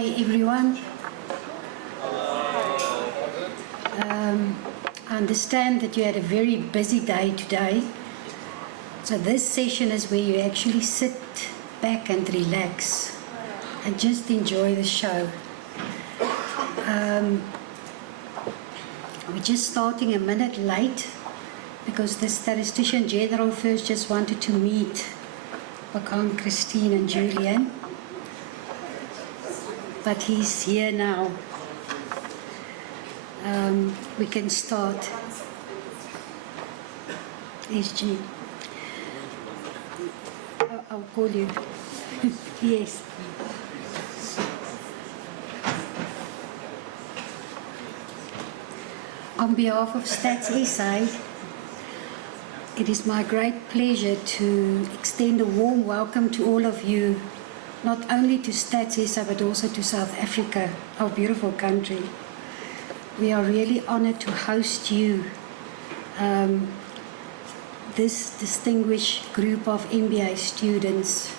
Hi everyone. I understand that you had a very busy day today. So this session is where you actually sit back and relax and just enjoy the show. We're just starting a minute late because the Statistician-General first just wanted to meet Bakang, Christine and Julian. But he's here now. We can start. SG. I'll call you. Yes. On behalf of Stats SA, it is my great pleasure to extend a warm welcome to all of you, not only to Stats SA but also to South Africa, our beautiful country. We are really honored to host you, this distinguished group of MBA students,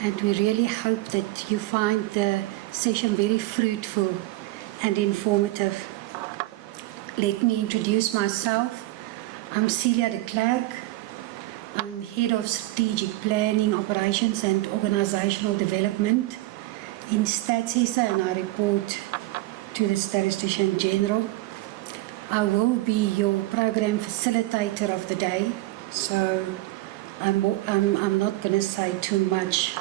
and we really hope that you find the session very fruitful and informative. Let me introduce myself. I'm Celia de Klerk. I'm Head of Strategic Planning, Operations and Organizational Development in Stats SA, and I report to the Statistician-General. I will be your program facilitator of the day, so I'm not going to say too much.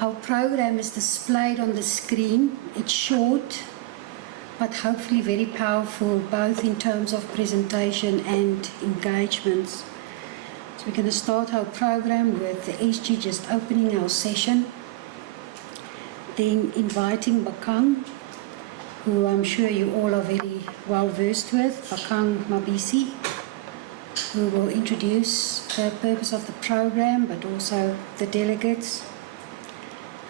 Our program is displayed on the screen. It's short, but hopefully very powerful, both in terms of presentation and engagements. So we're going to start our program with the SG just opening our session, then inviting Bakang, who I'm sure you all are very well versed with, Bakang Mabisi, who will introduce the purpose of the program, but also the delegates.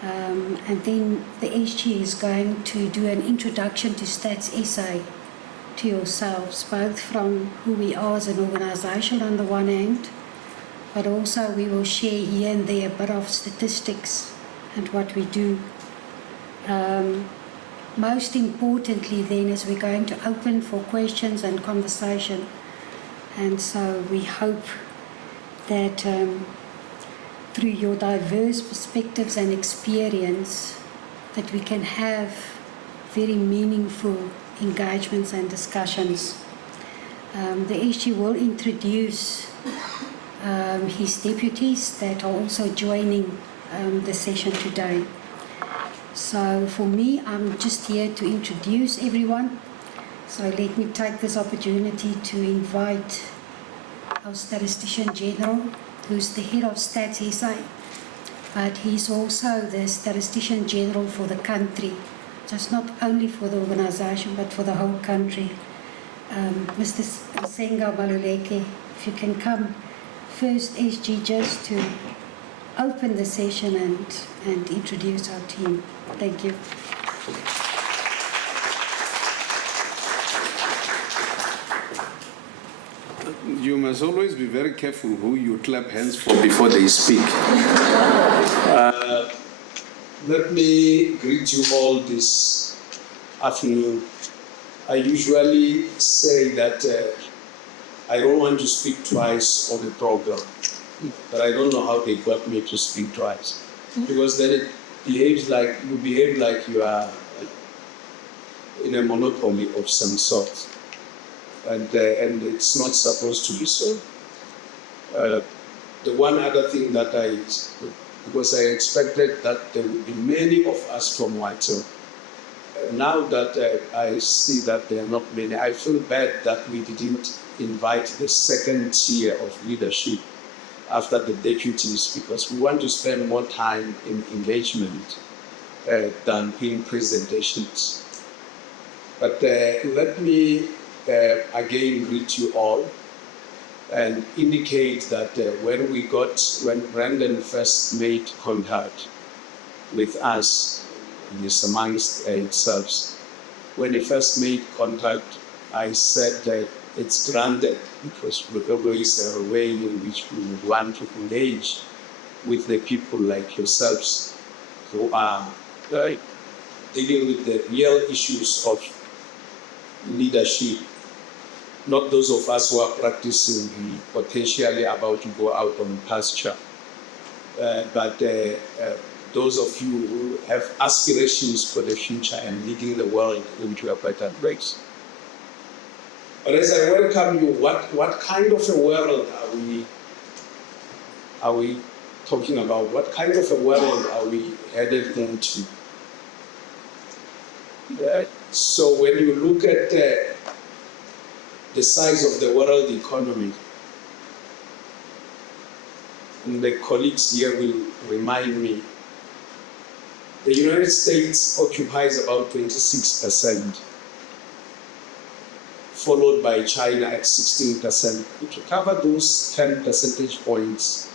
And then the SG is going to do an introduction to Stats SA, to yourselves, both from who we are as an organisation on the one hand, but also we will share here and there a bit of statistics and what we do. Most importantly then is we're going to open for questions and conversation, and so we hope that through your diverse perspectives and experience that we can have very meaningful engagements and discussions. The SG will introduce his deputies that are also joining the session today. So for me, I'm just here to introduce everyone. So let me take this opportunity to invite our Statistician-General, who's the head of Stats SA, but he's also the Statistician-General for the country, just not only for the organisation, but for the whole country. Mr. Senga Maluleke, if you can come first, SG, just to open the session and introduce our team. Thank you. You must always be very careful who you clap hands for before they speak. Let me greet you all this afternoon. I usually say that I don't want to speak twice on the program, but I don't know how they got me to speak twice, because then it behaves like you are in a monopoly of some sort. And it's not supposed to be so. The one other thing that because I expected that there would be many of us from Wharton. Now that I see that there are not many, I feel bad that we didn't invite the second tier of leadership after the deputies, because we want to spend more time in engagement than in presentations. But let me again greet you all and indicate that when Brandon first made contact with us, this amongst ourselves, when he first made contact, I said that it's granted, because whatever is a way in which we would want to engage with the people like yourselves who are dealing with the real issues of leadership, not those of us who are practicing potentially about to go out on pasture, but those of you who have aspirations for the future and leading the world into a better place. But as I welcome you, what kind of a world are we talking about? What kind of a world are we headed into? So when you look at the size of the world economy, and the colleagues here will remind me, the United States occupies about 26%, followed by China at 16%. To cover those 10 percentage points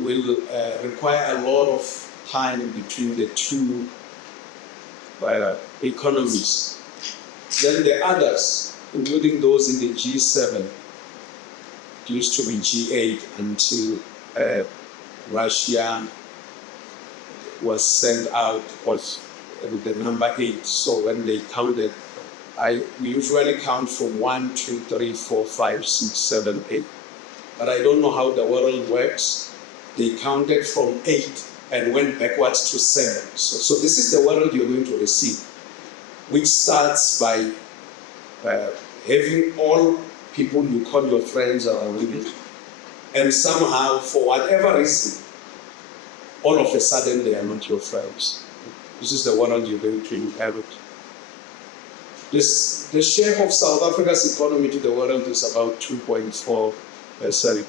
will require a lot of time between the two economies. Then the others, including those in the G7, used to be G8 until Russia was sent out, was the number 8. So when they counted, we usually count from 1, 2, 3, 4, 5, 6, 7, 8. But I don't know how the world works. They counted from 8 and went backwards to 7. So this is the world you're going to receive, which starts by having all people you call your friends around you, and somehow, for whatever reason, all of a sudden they are not your friends. This is the world you're going to inherit. The share of South Africa's economy to the world is about 2.4%.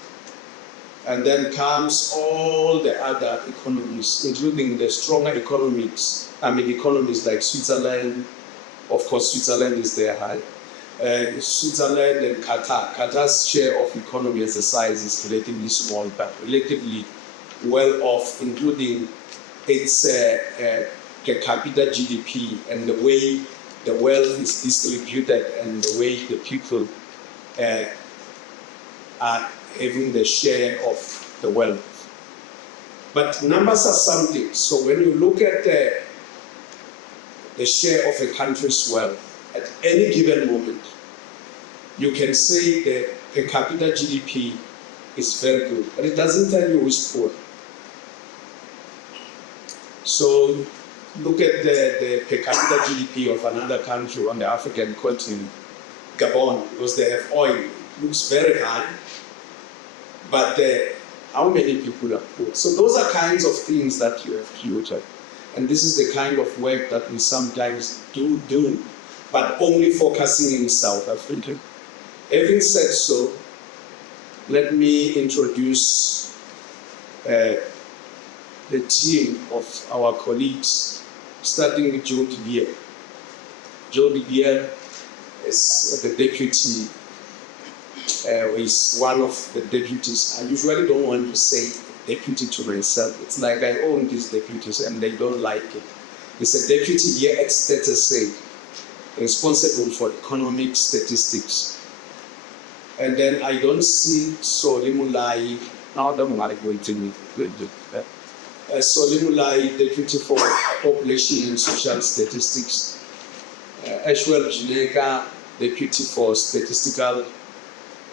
And then comes all the other economies, including the stronger economies like Switzerland. Of course, Switzerland is there high. Switzerland and Qatar. Qatar's share of economy as a size is relatively small, but relatively well off, including its per capita GDP and the way the wealth is distributed and the way the people are having the share of the wealth. But numbers are something. So when you look at the share of a country's wealth at any given moment, you can say the per capita GDP is very good, but it doesn't tell you who's poor. So look at the per capita GDP of another country on the African continent, Gabon, because they have oil. It looks very high, but how many people are poor? So those are kinds of things that you have to look at. And this is the kind of work that we sometimes do, but only focusing in South Africa. Having said so, let me introduce the team of our colleagues, starting with Joe Didier. Joe Didier is the deputy, is one of the deputies. I usually don't want to say deputy to myself. It's like I own these deputies and they don't like it. He's a deputy here at Statistician-General, responsible for economic statistics. And then I don't see Solimulai. No, don't worry, wait to me. Solimulai, deputy for population and social statistics. Ashwell Jineka, deputy for statistical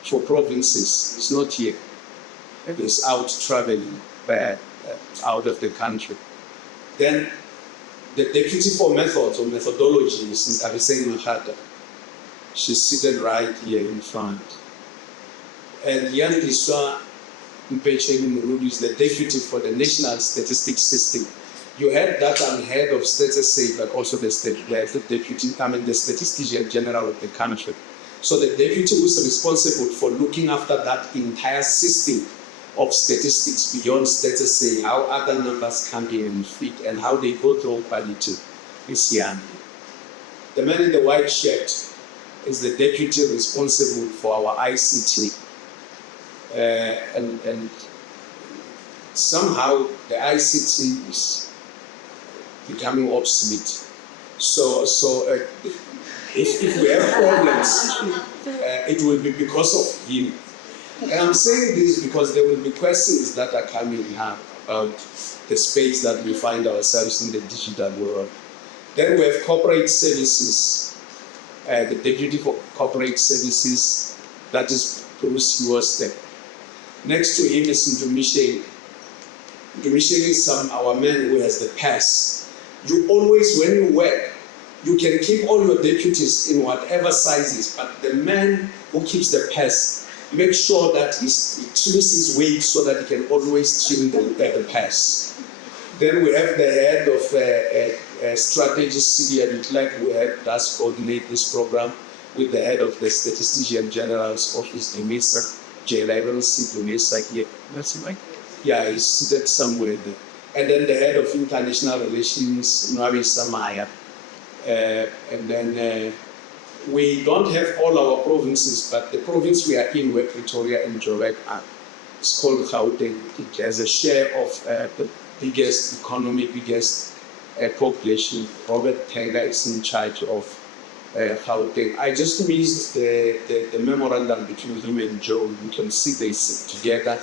for provinces. It's not here. It's out traveling out of the country. Then the deputy for methods or methodology is Arisei Mahata. She's seated right here in front. And Yan Liswa Mpecheni Murudi is the deputy for the National Statistics System. You heard that I'm head of Statistician, but also the deputy, the Statistician-General of the country. So the deputy who's responsible for looking after that entire system of statistics beyond Statistician, how other numbers can be fit and how they go through quality is Yan. The man in the white shirt is the deputy responsible for our ICT. And somehow the ICT is becoming obsolete. So if we have problems, it will be because of him. And I'm saying this because there will be questions that are coming now. about the space that we find ourselves in the digital world. Then we have corporate services, the Deputy for Corporate Services, that is Bruce Woster. Next to him is Ndumishe. Ndumishe is our man who has the pass. You always, when you work, you can keep all your deputies in whatever sizes, but the man who keeps the pass, make sure that he trims his weight so that he can always trim the pass. Then we have the head of strategy, Syria Dutlek, who does coordinate this program with the head of the Statistician-General's office, Emisa J. I don't see Emisa here. That's right. Yeah, he's seated somewhere there. And then the head of international relations, Nwari Samaya. And then we don't have all our provinces, but the province we are in, where Pretoria and Joburg are, it's called Gauteng. It has a share of the biggest economy, biggest population. Robert Tenga is in charge of Gauteng. I just missed the memorandum between him and Joe. You can see they sit together.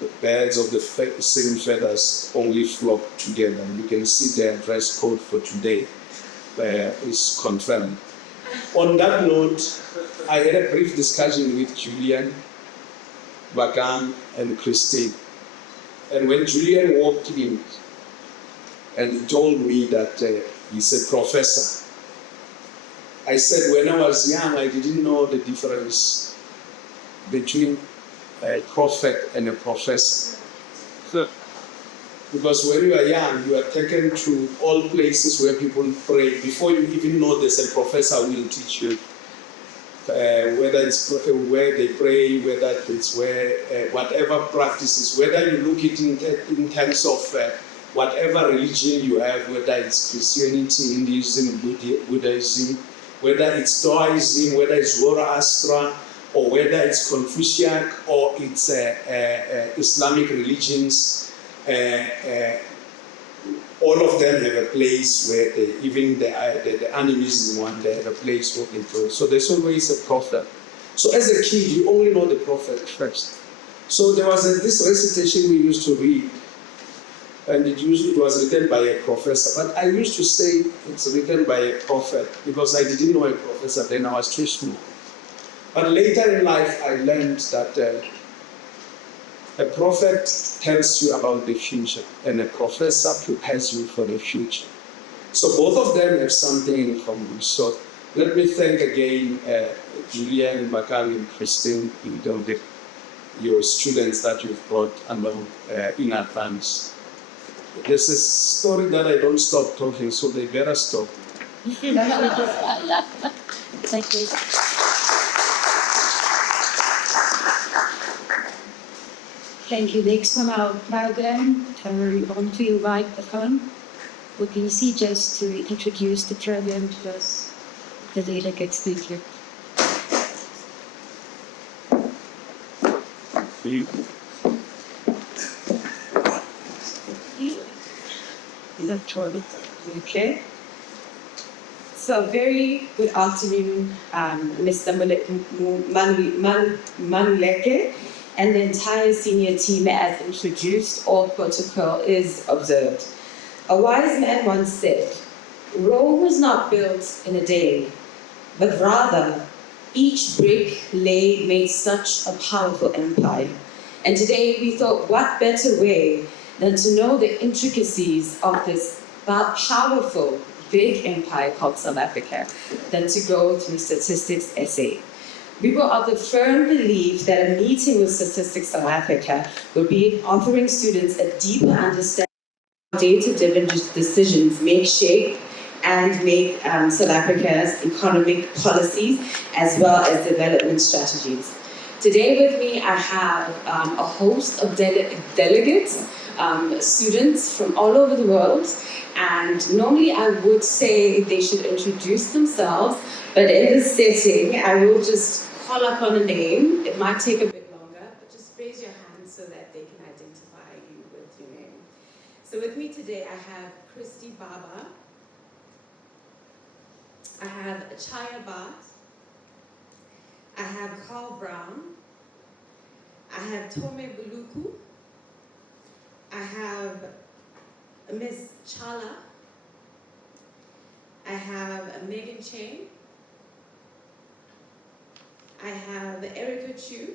The birds of the same feathers only flock together. You can see their dress code for today is confirmed. On that note, I had a brief discussion with Julian, Bakam, and Christine. And when Julian walked in and he told me that he's a professor, I said, when I was young, I didn't know the difference between a prophet and a professor. Because when you are young, you are taken to all places where people pray. Before you even know there's a professor who will teach you. Whether it's where they pray, whether it's where, whatever practices, whether you look at it in terms of whatever religion you have, whether it's Christianity, Hinduism, Buddhism, whether it's Taoism, whether it's Zoroaster, or whether it's Confucian or it's Islamic religions, all of them have a place where even the animism one, they have a place where they pray. So there's always a prophet. So as a kid, you only know the prophet first. So there was this recitation we used to read, and it was written by a professor. But I used to say it's written by a prophet because I didn't know a professor then. I was too small. But later in life, I learned that a prophet tells you about the future, and a professor prepares you for the future. So both of them have something in common. So let me thank again Julian, Bakari, and Christine, your students that you've brought along in advance. There's a story that I don't stop talking, so they better stop. Thank you. Thank you. Next on our program, I want to invite the phone with DC just to introduce the program to us, the delegates. Thank you. Okay. So very good afternoon, Mr. Manuleke, and the entire senior team. As introduced, all protocol is observed. A wise man once said, Rome was not built in a day, but rather each brick made such a powerful empire. And today we thought, what better way than to know the intricacies of this powerful, big empire called South Africa than to go through Statistics SA. We were of the firm belief that a meeting with Statistics South Africa would be offering students a deeper understanding of data-driven decisions make shape and make South Africa's economic policies as well as development strategies. Today with me, I have a host of delegates, students from all over the world, and normally I would say they should introduce themselves, but in this setting, I will just call upon a name. It might take a bit longer, but just raise your hand so that they can identify you with your name. So with me today, I have Christy Baba, I have Achaya Bhatt, I have Carl Brown, I have Tome Buluku, I have Miss Chala. I have Megan Chang. I have Erica Chu.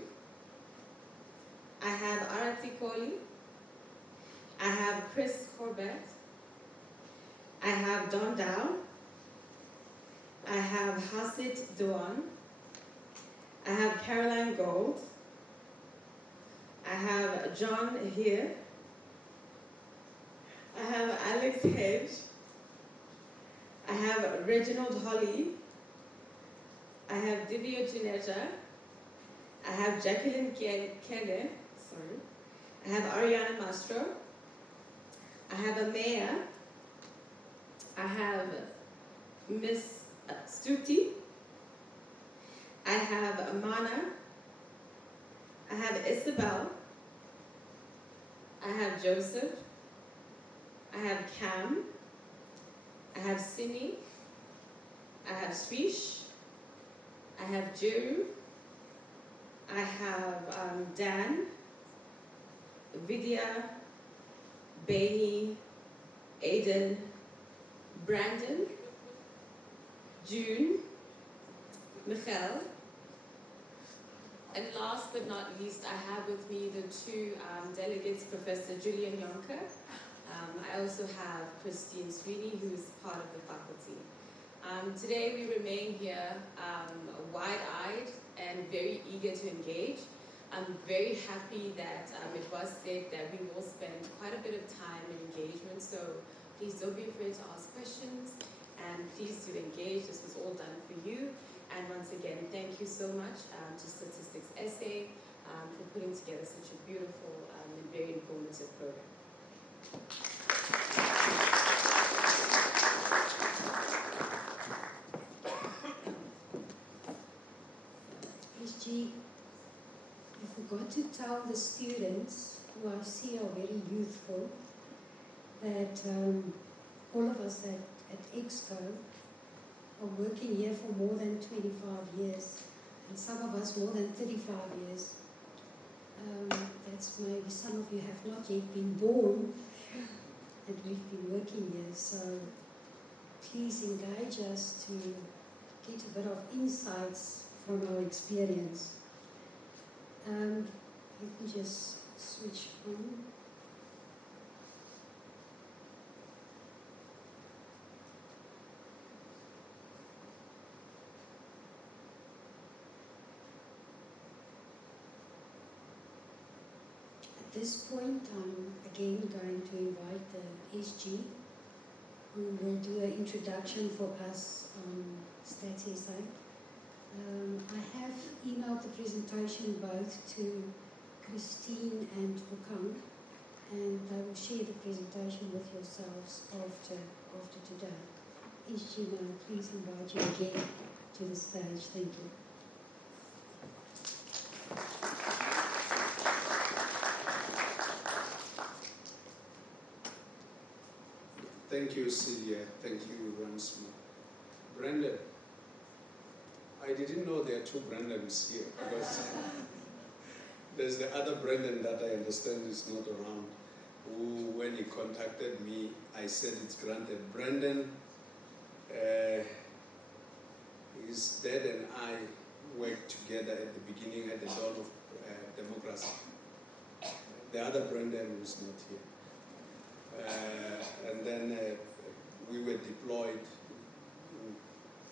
I have Arati Kohli. I have Chris Corbett. I have Don Dow. I have Hasid Duan. I have Caroline Gold. I have John here. I have Alex Hedge. I have Reginald Holly. I have Divya Juneja. I have Jacqueline Kende. Sorry. I have Ariana Mastro. I have Amaya. I have Miss Stuti. I have Amana. I have Isabel. I have Joseph. I have Cam. I have Simi. I have Swish. I have Jeru. I have Dan, Vidya, Baini, Aiden, Brandon, June, Michelle, and last but not least, I have with me the two delegates, Professor Julian Yonker. I also have Christine Sweeney, who is part of the faculty. Today we remain here wide-eyed and very eager to engage. I'm very happy that it was said that we will spend quite a bit of time in engagement, so please don't be afraid to ask questions and please do engage. This was all done for you. And once again, thank you so much to Statistics SA for putting together such a beautiful and very informative program. SG, I forgot to tell the students, who I see are very youthful, that all of us at EXCO are working here for more than 25 years, and some of us more than 35 years. That's maybe some of you have not yet been born, and we've been working here, so please engage us to get a bit of insights from our experience. Let me just switch on. At this point, I'm again going to invite the SG, who will do an introduction for us on Stats SA. I have emailed the presentation both to Christine and Fukang, and I will share the presentation with yourselves after today. SG, now please invite you again to the stage. Thank you. Thank you, Celia. Thank you once more. Brandon, I didn't know there are two Brandons here, because there's the other Brandon that I understand is not around, who, when he contacted me, I said it's granted. Brandon, his dad and I worked together at the beginning, at the dawn of democracy. The other Brandon was not here. And then we were deployed,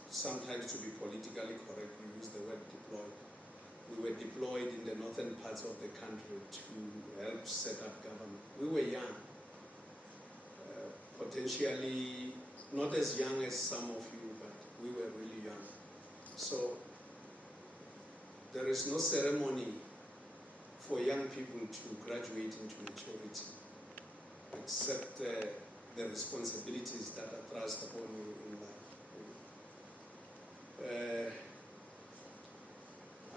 sometimes to be politically correct, we use the word deployed. We were deployed in the northern parts of the country to help set up government. We were young, potentially not as young as some of you, but we were really young. So there is no ceremony for young people to graduate into maturity, except the responsibilities that are thrust upon you in life.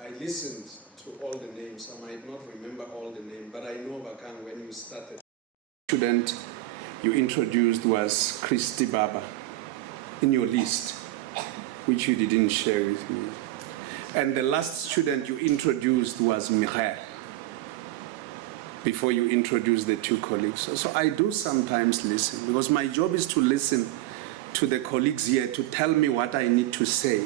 I listened to all the names. I might not remember all the names, but I know, Bakang, when you started. The student you introduced was Christy Baba in your list, which you didn't share with me. And the last student you introduced was Michael. before you introduce the two colleagues. So I do sometimes listen, because my job is to listen to the colleagues here to tell me what I need to say.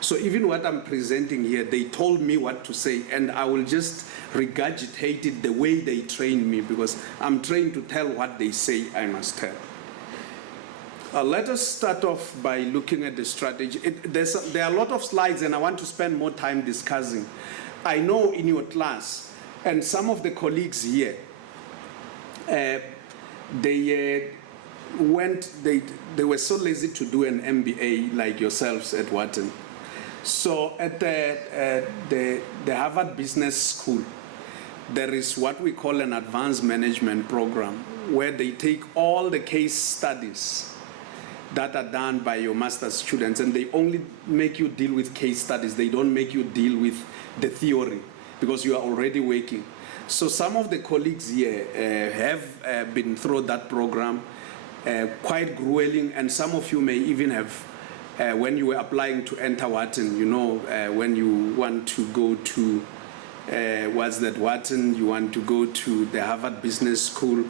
So even what I'm presenting here, they told me what to say, and I will just regurgitate it the way they trained me, because I'm trained to tell what they say I must tell. Let us start off by looking at the strategy. There are a lot of slides, and I want to spend more time discussing. I know in your class, and some of the colleagues here, they were so lazy to do an MBA like yourselves at Wharton. So at the Harvard Business School, there is what we call an advanced management program, where they take all the case studies that are done by your master's students, and they only make you deal with case studies. They don't make you deal with the theory, because you are already working. So some of the colleagues here have been through that program, quite grueling, and some of you may even have, when you were applying to enter Wharton, you know, when you want to go to, Wharton, you want to go to the Harvard Business School,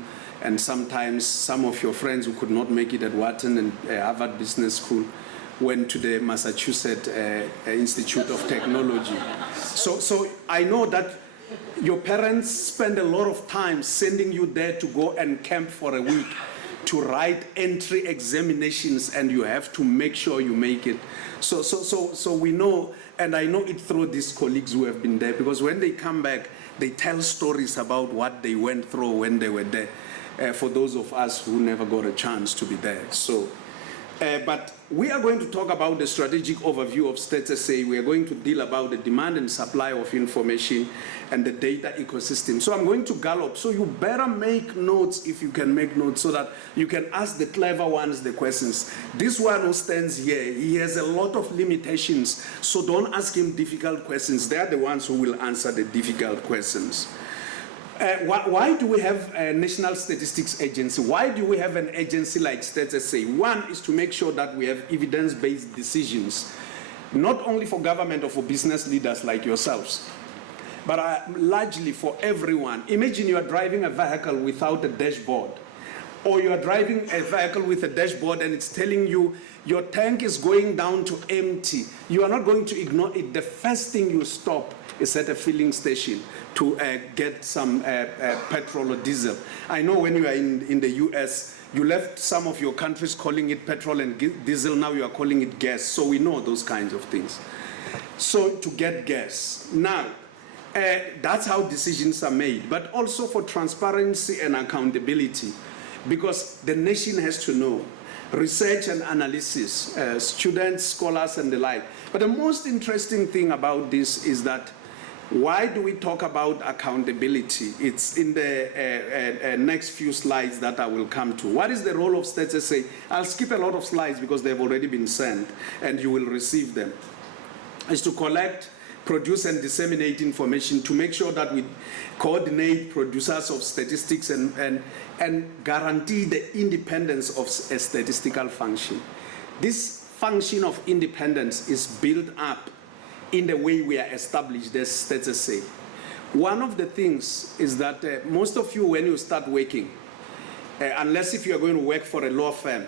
and sometimes some of your friends who could not make it at Wharton and Harvard Business School went to the Massachusetts Institute of Technology. So I know that your parents spend a lot of time sending you there to go and camp for a week to write entry examinations, and you have to make sure you make it. So we know, and I know it through these colleagues who have been there, because when they come back, they tell stories about what they went through when they were there, for those of us who never got a chance to be there. So, but we are going to talk about the strategic overview of StatsSA. We are going to deal about the demand and supply of information and the data ecosystem. So I'm going to gallop. So you better make notes if you can make notes, so that you can ask the clever ones the questions. This one who stands here, he has a lot of limitations. So don't ask him difficult questions. They are the ones who will answer the difficult questions. Why do we have a National Statistics Agency? Why do we have an agency like StatsSA? One is to make sure that we have evidence-based decisions, not only for government or for business leaders like yourselves, but largely for everyone. Imagine you are driving a vehicle without a dashboard, or you are driving a vehicle with a dashboard and it's telling you your tank is going down to empty. You are not going to ignore it. The first thing you stop is at a filling station to get some petrol or diesel. I know when you are in the US, you left some of your countries calling it petrol and diesel, now you are calling it gas. So we know those kinds of things. So to get gas. Now, that's how decisions are made, but also for transparency and accountability, because the nation has to know. Research and analysis, students, scholars, and the like. But the most interesting thing about this is that, why do we talk about accountability? It's in the next few slides that I will come to. What is the role of StatsSA? I'll skip a lot of slides because they've already been sent and you will receive them. Is to collect, produce, and disseminate information to make sure that we coordinate producers of statistics and guarantee the independence of a statistical function. This function of independence is built up in the way we are established as StatsSA. One of the things is that most of you, when you start working, unless if you are going to work for a law firm,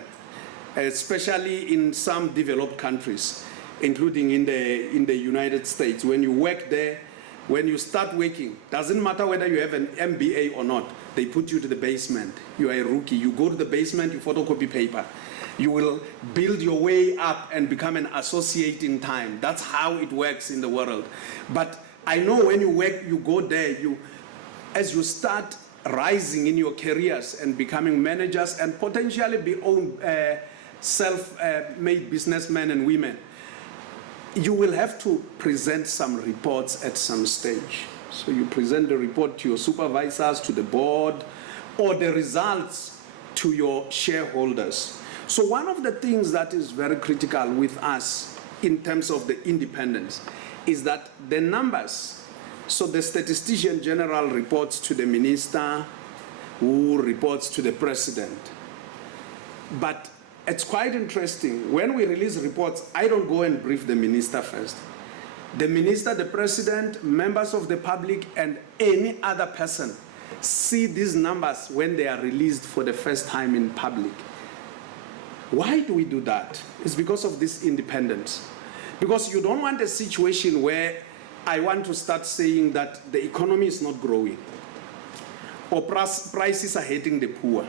especially in some developed countries, including in the United States, when you work there, when you start working, doesn't matter whether you have an MBA or not, they put you to the basement. You are a rookie. You go to the basement, you photocopy paper. You will build your way up and become an associate in time. That's how it works in the world. But I know when you work, you go there, as you start rising in your careers and becoming managers and potentially be own self-made businessmen and women, you will have to present some reports at some stage. So you present the report to your supervisors, to the board, or the results to your shareholders. So one of the things that is very critical with us in terms of the independence is that the numbers, so the Statistician-General reports to the minister, who reports to the president. But it's quite interesting. When we release reports, I don't go and brief the minister first. The minister, the president, members of the public, and any other person see these numbers when they are released for the first time in public. Why do we do that? It's because of this independence. Because you don't want a situation where I want to start saying that the economy is not growing, or prices are hitting the poor,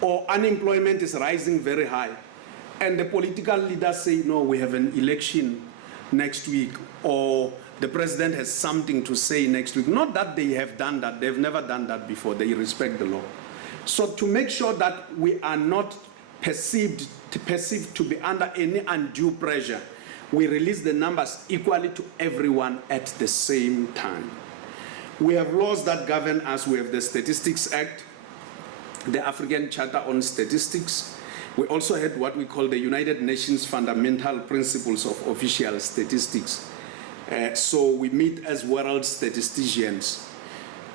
or unemployment is rising very high, and the political leaders say, no, we have an election next week, or the president has something to say next week. Not that they have done that, they've never done that before, they respect the law. So to make sure that we are not perceived to be under any undue pressure, we release the numbers equally to everyone at the same time. We have laws that govern us. We have the Statistics Act, the African Charter on Statistics. We also had what we call the United Nations Fundamental Principles of Official Statistics. So we meet as world statisticians.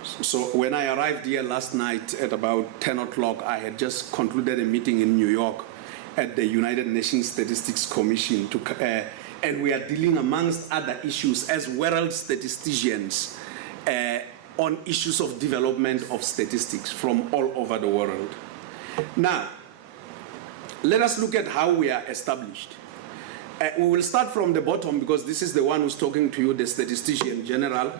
So when I arrived here last night at about 10 o'clock, I had just concluded a meeting in New York at the United Nations Statistics Commission, and we are dealing, amongst other issues, as world statisticians on issues of development of statistics from all over the world. Now, let us look at how we are established. We will start from the bottom, because this is the one who's talking to you, the Statistician-General.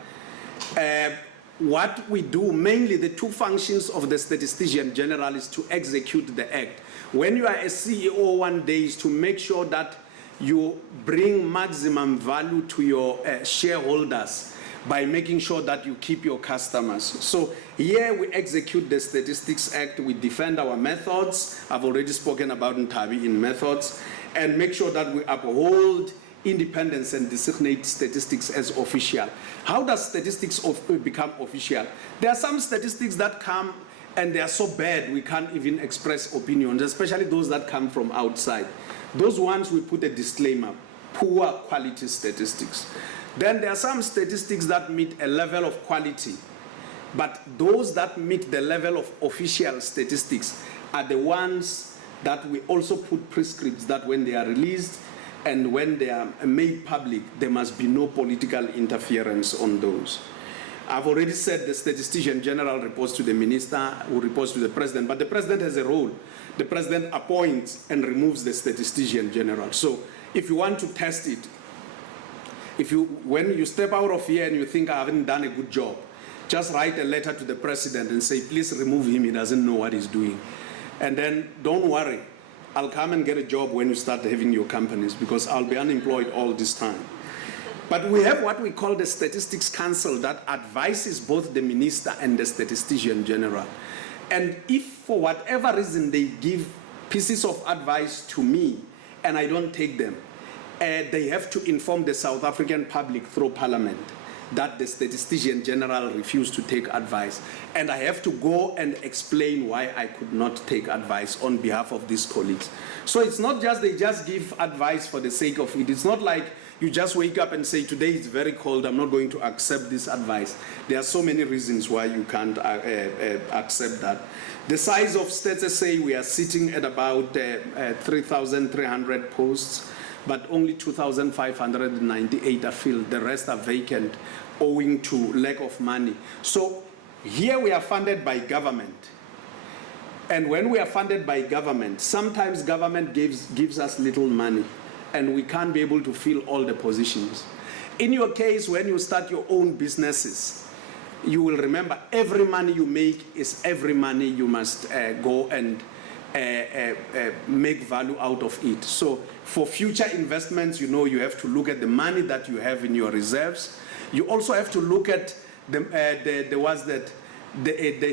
What we do, mainly the two functions of the Statistician-General, is to execute the act. When you are a CEO, one day is to make sure that you bring maximum value to your shareholders by making sure that you keep your customers. So here we execute the Statistics Act, we defend our methods. I've already spoken about Ntabi in methods, and make sure that we uphold independence and designate statistics as official. How does statistics become official? There are some statistics that come and they are so bad we can't even express opinions, especially those that come from outside. Those ones we put a disclaimer, poor quality statistics. Then there are some statistics that meet a level of quality, but those that meet the level of official statistics are the ones that we also put prescripts that when they are released and when they are made public, there must be no political interference on those. I've already said the Statistician-General reports to the minister, who reports to the president, but the president has a role. The president appoints and removes the Statistician-General. So if you want to test it, when you step out of here and you think I haven't done a good job, just write a letter to the president and say, please remove him, he doesn't know what he's doing. And then don't worry, I'll come and get a job when you start having your companies, because I'll be unemployed all this time. But we have what we call the Statistics Council that advises both the minister and the Statistician-General. And if for whatever reason they give pieces of advice to me and I don't take them, they have to inform the South African public through Parliament that the Statistician-General refused to take advice. And I have to go and explain why I could not take advice on behalf of these colleagues. So it's not just they just give advice for the sake of it. It's not like you just wake up and say, today it's very cold, I'm not going to accept this advice. There are so many reasons why you can't accept that. The size of Stats SA, we are sitting at about 3,300 posts, but only 2,598 are filled. The rest are vacant, owing to lack of money. So here we are funded by government. And when we are funded by government, sometimes government gives us little money, and we can't be able to fill all the positions. In your case, when you start your own businesses, you will remember every money you make is every money you must go and make value out of it. So for future investments, you know, you have to look at the money that you have in your reserves. You also have to look at the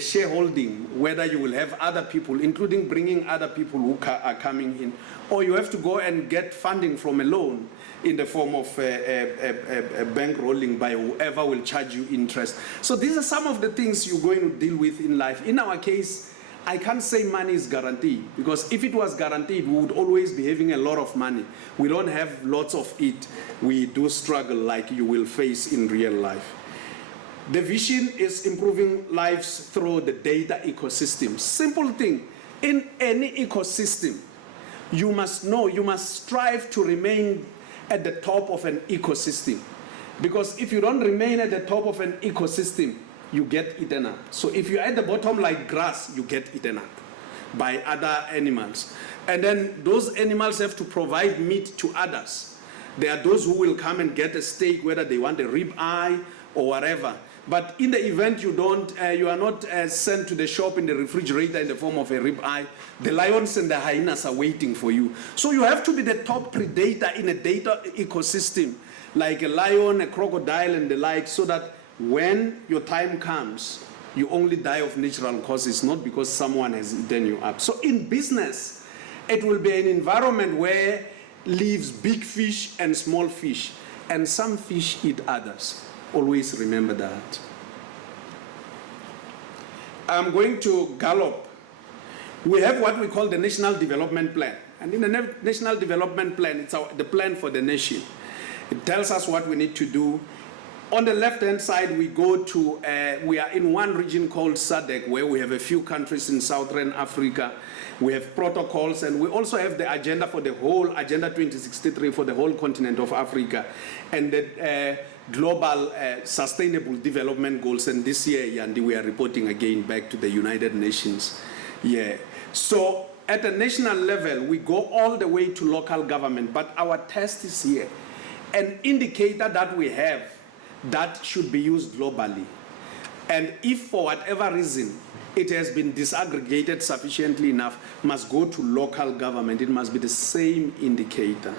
shareholding, whether you will have other people, including bringing other people who are coming in, or you have to go and get funding from a loan in the form of a bank rolling by whoever will charge you interest. So these are some of the things you're going to deal with in life. In our case, I can't say money is guaranteed, because if it was guaranteed, we would always be having a lot of money. We don't have lots of it. We do struggle like you will face in real life. The vision is improving lives through the data ecosystem. Simple thing. In any ecosystem, you must know, you must strive to remain at the top of an ecosystem. Because if you don't remain at the top of an ecosystem, you get eaten up. So if you're at the bottom like grass, you get eaten up by other animals. And then those animals have to provide meat to others. There are those who will come and get a steak, whether they want a rib eye or whatever. But in the event you don't, you are not sent to the shop in the refrigerator in the form of a rib eye, the lions and the hyenas are waiting for you. So you have to be the top predator in a data ecosystem, like a lion, a crocodile, and the like, so that when your time comes, you only die of natural causes, not because someone has eaten you up. So in business, it will be an environment where lives big fish and small fish, and some fish eat others. Always remember that. I'm going to gallop. We have what we call the National Development Plan. And in the National Development Plan, it's the plan for the nation. It tells us what we need to do. On the left-hand side, we are in one region called SADC, where we have a few countries in Southern Africa. We have protocols, and we also have the agenda for the whole, Agenda 2063 for the whole continent of Africa, and the global sustainable development goals. And this year, Yandi, we are reporting again back to the United Nations. Yeah. So at a national level, we go all the way to local government, but our test is here. An indicator that we have that should be used globally. And if for whatever reason it has been disaggregated sufficiently enough, must go to local government. It must be the same indicator.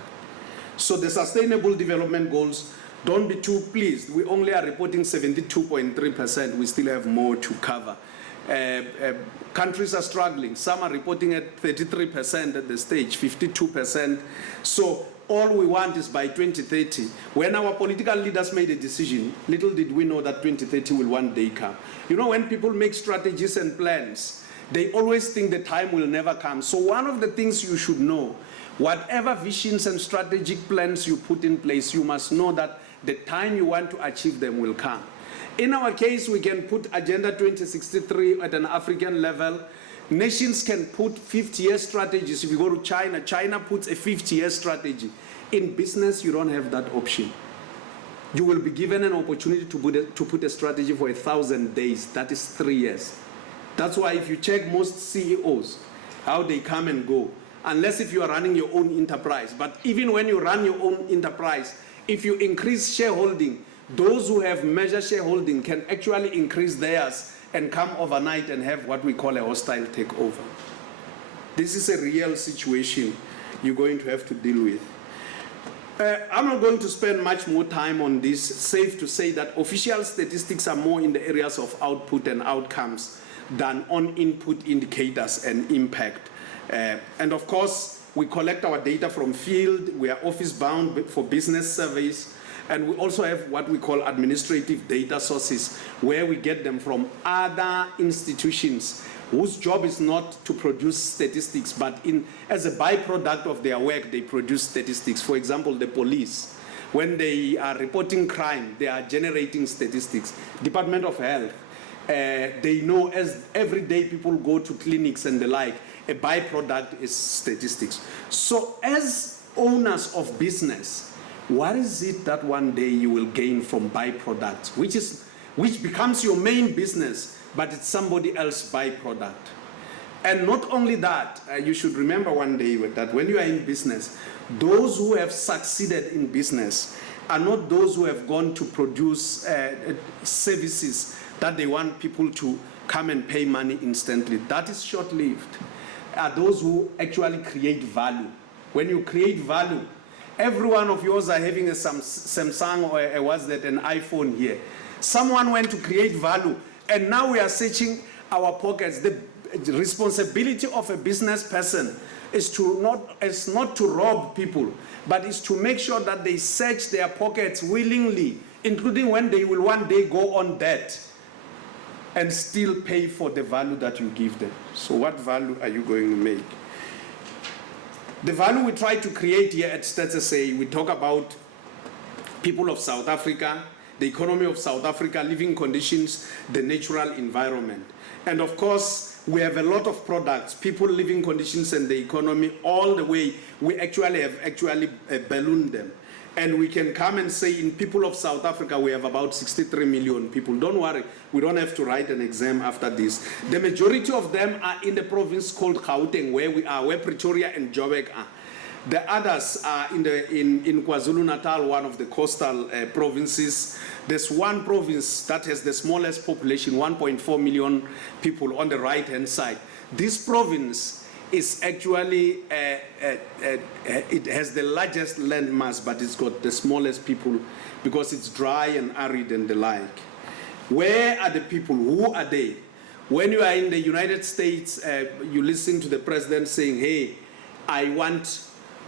So the Sustainable Development Goals, don't be too pleased. We only are reporting 72.3%. We still have more to cover. Countries are struggling. Some are reporting at 33% at the stage, 52%. So all we want is by 2030, when our political leaders made a decision, little did we know that 2030 will one day come. You know, when people make strategies and plans, they always think the time will never come. So one of the things you should know, whatever visions and strategic plans you put in place, you must know that the time you want to achieve them will come. In our case, we can put Agenda 2063 at an African level. Nations can put 50-year strategies. If you go to China, China puts a 50-year strategy. In business, you don't have that option. You will be given an opportunity to put a strategy for 1,000 days. That is 3 years. That's why if you check most CEOs, how they come and go, unless if you are running your own enterprise. But even when you run your own enterprise, if you increase shareholding, those who have measured shareholding can actually increase theirs and come overnight and have what we call a hostile takeover. This is a real situation you're going to have to deal with. I'm not going to spend much more time on this. Safe to say that official statistics are more in the areas of output and outcomes than on input indicators and impact. And of course, we collect our data from field. We are office bound for business surveys. And we also have what we call administrative data sources, where we get them from other institutions whose job is not to produce statistics, but as a byproduct of their work, they produce statistics. For example, the police, when they are reporting crime, they are generating statistics. Department of Health, they know as every day people go to clinics and the like, a byproduct is statistics. So as owners of business, what is it that one day you will gain from byproducts, which becomes your main business, but it's somebody else's byproduct? And not only that, you should remember one day that when you are in business, those who have succeeded in business are not those who have gone to produce services that they want people to come and pay money instantly. That is short-lived. Are those who actually create value. When you create value, every one of yours are having a Samsung or an iPhone here. Someone went to create value, and now we are searching our pockets. The responsibility of a business person is not to rob people, but is to make sure that they search their pockets willingly, including when they will one day go on debt, and still pay for the value that you give them. So what value are you going to make? The value we try to create here at Statistician, we talk about people of South Africa, the economy of South Africa, living conditions, the natural environment. And of course, we have a lot of products, people, living conditions, and the economy, all the way. We actually have ballooned them. And we can come and say in people of South Africa, we have about 63 million people. Don't worry, we don't have to write an exam after this. The majority of them are in the province called Gauteng, where we are, where Pretoria and Joburg are. The others are in KwaZulu-Natal, one of the coastal provinces. There's one province that has the smallest population, 1.4 million people on the right-hand side. This province is actually, it has the largest land mass, but it's got the smallest people because it's dry and arid and the like. Where are the people? Who are they? When you are in the United States, you listen to the president saying, hey, I want,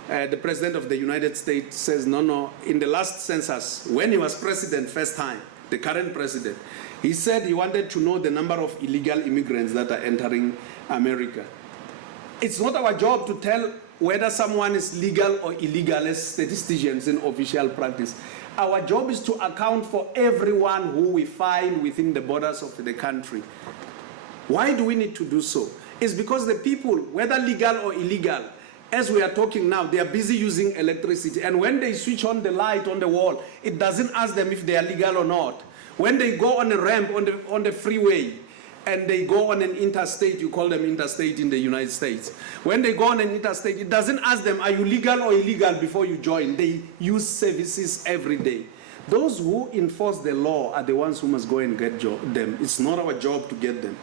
the president of the United States says, no, in the last census, when he was president first time, the current president, he said he wanted to know the number of illegal immigrants that are entering America. It's not our job to tell whether someone is legal or illegal as statisticians in official practice. Our job is to account for everyone who we find within the borders of the country. Why do we need to do so? It's because the people, whether legal or illegal, as we are talking now, they are busy using electricity. And when they switch on the light on the wall, it doesn't ask them if they are legal or not. When they go on a ramp on the freeway, and they go on an interstate, you call them interstate in the United States. When they go on an interstate, it doesn't ask them, are you legal or illegal before you join? They use services every day. Those who enforce the law are the ones who must go and get them. It's not our job to get them.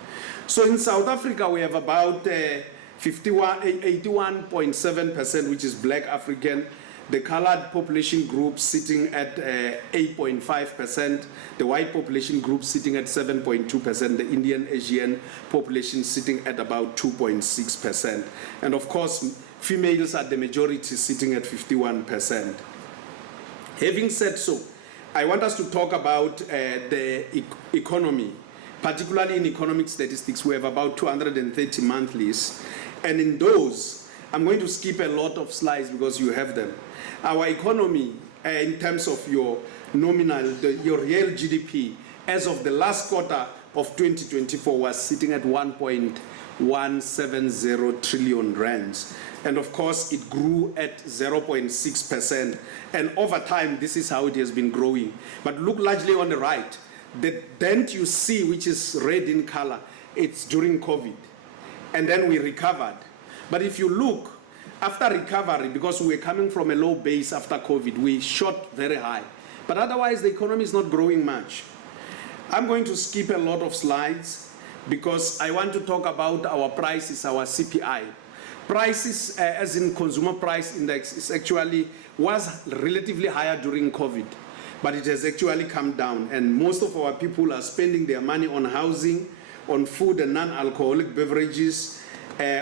So in South Africa, we have about 81.7%, which is black African. The colored population group sitting at 8.5%, the white population group sitting at 7.2%, the Indian Asian population sitting at about 2.6%. And of course, females are the majority, sitting at 51%. Having said so, I want us to talk about the economy. Particularly in economic statistics, we have about 230 monthlies. And in those, I'm going to skip a lot of slides because you have them. Our economy, in terms of your nominal, your real GDP, as of the last quarter of 2024 was sitting at 1.170 trillion rands. And of course, it grew at 0.6%. And over time, this is how it has been growing. But look largely on the right. The dent you see, which is red in color, it's during COVID. And then we recovered. But if you look, after recovery, because we were coming from a low base after COVID, we shot very high. But otherwise, the economy is not growing much. I'm going to skip a lot of slides because I want to talk about our prices, our CPI. Prices, as in consumer price index, is actually was relatively higher during COVID, but it has actually come down. And most of our people are spending their money on housing, on food and non-alcoholic beverages,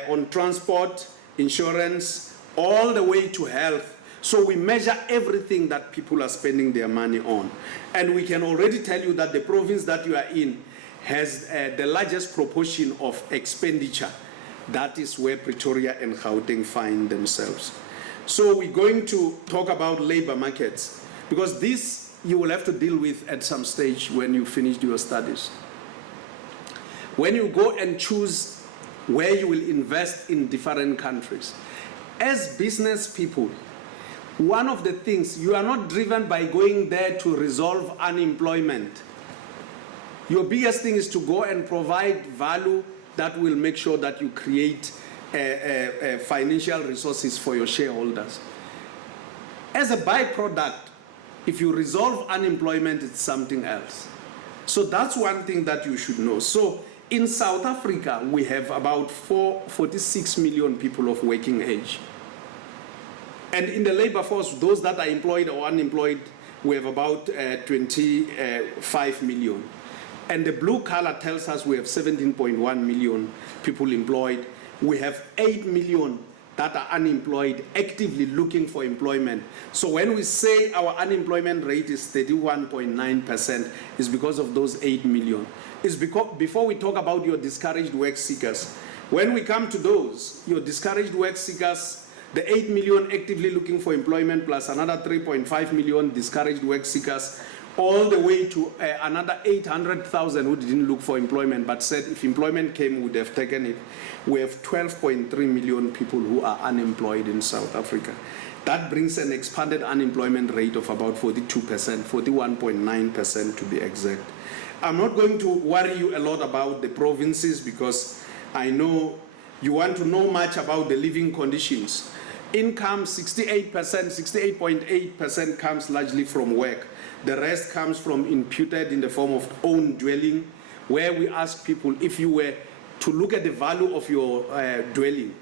on transport, insurance, all the way to health. So we measure everything that people are spending their money on. And we can already tell you that the province that you are in has the largest proportion of expenditure. That is where Pretoria and Gauteng find themselves. So we're going to talk about labor markets, because this you will have to deal with at some stage when you finish your studies. When you go and choose where you will invest in different countries. As business people, one of the things, you are not driven by going there to resolve unemployment. Your biggest thing is to go and provide value that will make sure that you create financial resources for your shareholders. As a byproduct, if you resolve unemployment, it's something else. So that's one thing that you should know. So in South Africa, we have about 46 million people of working age. And in the labor force, those that are employed or unemployed, we have about 25 million. And the blue color tells us we have 17.1 million people employed. We have 8 million that are unemployed, actively looking for employment. So when we say our unemployment rate is 31.9%, it's because of those 8 million. It's because, before we talk about your discouraged work seekers, when we come to those, your discouraged work seekers, the 8 million actively looking for employment plus another 3.5 million discouraged work seekers, all the way to another 800,000 who didn't look for employment but said if employment came, we would have taken it. We have 12.3 million people who are unemployed in South Africa. That brings an expanded unemployment rate of about 42%, 41.9% to be exact. I'm not going to worry you a lot about the provinces because I know you want to know much about the living conditions. Income, 68%, 68.8% comes largely from work. The rest comes from imputed in the form of own dwelling, where we ask people if you were to look at the value of your dwelling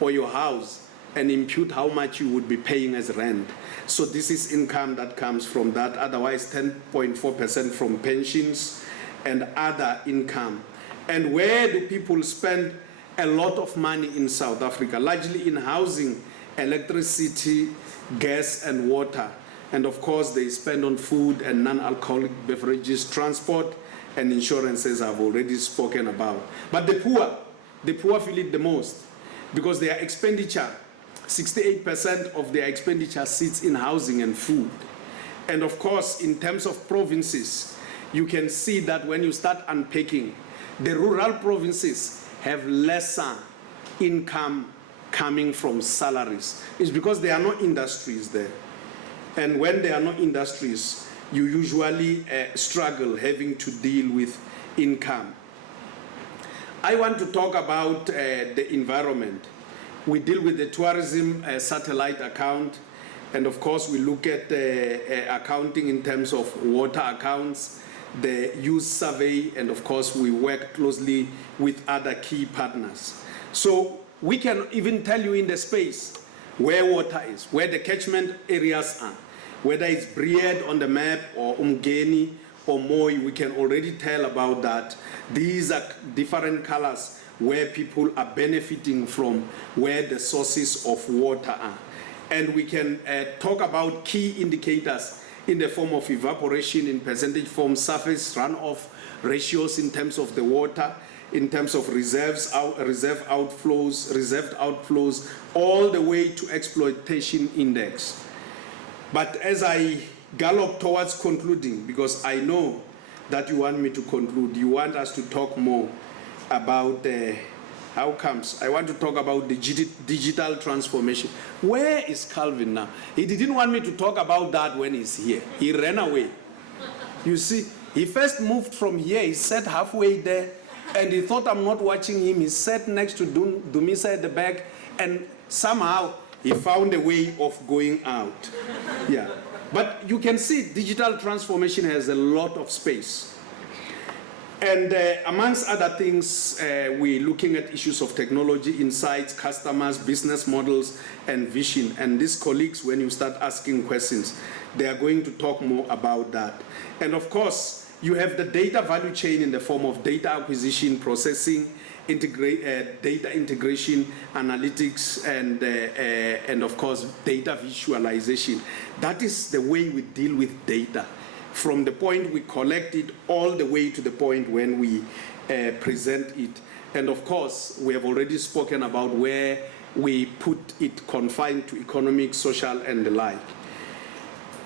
or your house and impute how much you would be paying as rent. So this is income that comes from that. Otherwise, 10.4% from pensions and other income. And where do people spend a lot of money in South Africa? Largely in housing, electricity, gas and water. And of course, they spend on food and non-alcoholic beverages, transport and insurances I've already spoken about. But the poor feel it the most because their expenditure, 68% of their expenditure sits in housing and food. And of course, in terms of provinces, you can see that when you start unpacking, the rural provinces have lesser income coming from salaries. It's because there are no industries there. And when there are no industries, you usually struggle having to deal with income. I want to talk about the environment. We deal with the tourism satellite account, and of course we look at accounting in terms of water accounts, the use survey, and of course we work closely with other key partners. So we can even tell you in the space where water is, where the catchment areas are, whether it's Breed on the map or Umgeni or Moi, we can already tell about that. These are different colors where people are benefiting from where the sources of water are. And we can talk about key indicators in the form of evaporation in percentage form, surface runoff ratios in terms of the water, in terms of reserved outflows, all the way to exploitation index. But as I gallop towards concluding, because I know that you want me to conclude, you want us to talk more about outcomes. I want to talk about the digital transformation. Where is Calvin now? He didn't want me to talk about that when he's here. He ran away. You see, he first moved from here, he sat halfway there, and he thought I'm not watching him. He sat next to Dumisa at the back, and somehow he found a way of going out. Yeah. But you can see digital transformation has a lot of space. And amongst other things, we're looking at issues of technology, insights, customers, business models, and vision. And these colleagues, when you start asking questions, they are going to talk more about that. And of course, you have the data value chain in the form of data acquisition, processing, data integration, analytics, and of course, data visualization. That is the way we deal with data, from the point we collect it all the way to the point when we present it. And of course, we have already spoken about where we put it confined to economic, social, and the like.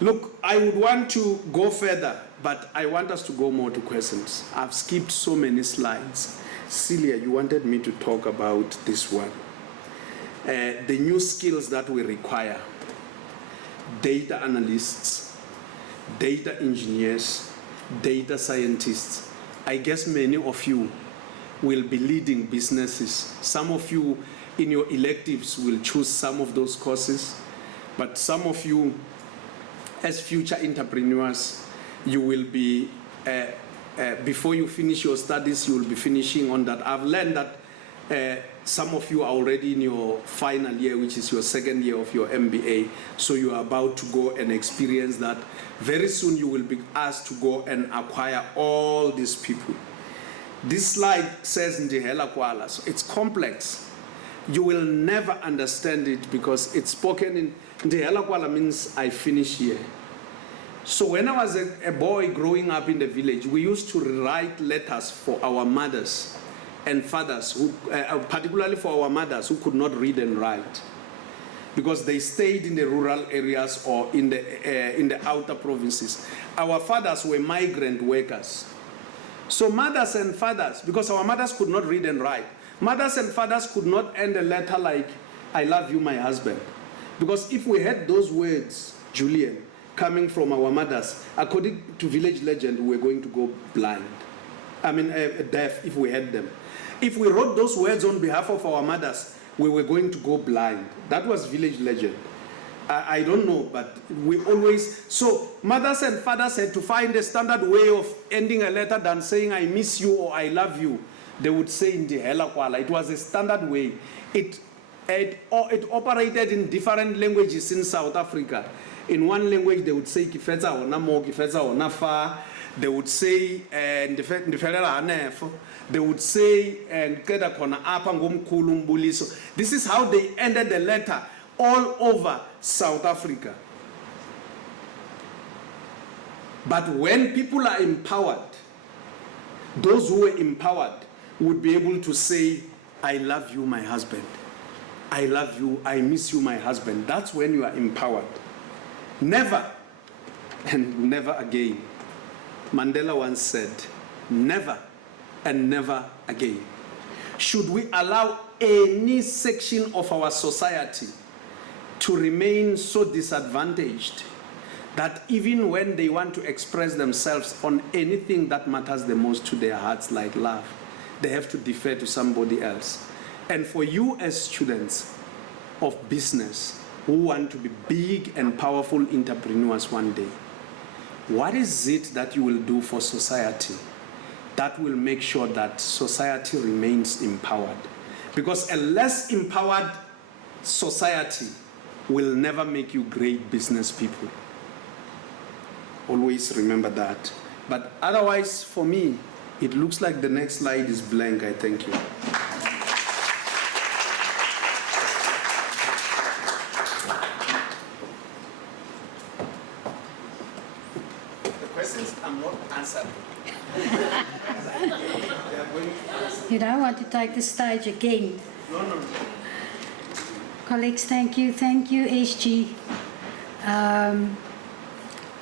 Look, I would want to go further, but I want us to go more to questions. I've skipped so many slides. Celia, you wanted me to talk about this one. The new skills that we require: data analysts, data engineers, data scientists. I guess many of you will be leading businesses. Some of you in your electives will choose some of those courses, but some of you as future entrepreneurs, you will be, before you finish your studies, you will be finishing on that. I've learned that some of you are already in your final year, which is your second year of your MBA, so you are about to go and experience that. Very soon you will be asked to go and acquire all these people. This slide says Ndihela Kwala, so it's complex. You will never understand it because it's spoken in Ndihela Kwala means I finish here. So when I was a boy growing up in the village, we used to write letters for our mothers and fathers, who, particularly for our mothers who could not read and write, because they stayed in the rural areas or in the outer provinces. Our fathers were migrant workers. So mothers and fathers, because our mothers could not read and write, mothers and fathers could not end a letter like, I love you, my husband. Because if we had those words, Julian, coming from our mothers, according to village legend, we're going to go blind. I mean, deaf if we had them. If we wrote those words on behalf of our mothers, we were going to go blind. That was village legend. I don't know, but we always... So mothers and fathers had to find a standard way of ending a letter than saying, I miss you or I love you. They would say in the hela kwala. It was a standard way. It operated in different languages in South Africa. In one language, they would say, Kifeza or Namo, Kifeza or Nafa. They would say, and they would say, and this is how they ended the letter all over South Africa. But when people are empowered, those who were empowered would be able to say, I love you, my husband. I love you, I miss you, my husband. That's when you are empowered. Never, and never again. Mandela once said, never and never again should we allow any section of our society to remain so disadvantaged that even when they want to express themselves on anything that matters the most to their hearts, like love, they have to defer to somebody else. And for you as students of business who want to be big and powerful entrepreneurs one day, what is it that you will do for society that will make sure that society remains empowered? Because a less empowered society will never make you great business people. Always remember that. But otherwise, for me, it looks like the next slide is blank. I thank you. The questions are not answered. You don't want to take the stage again. No. Colleagues, thank you. Thank you, SG.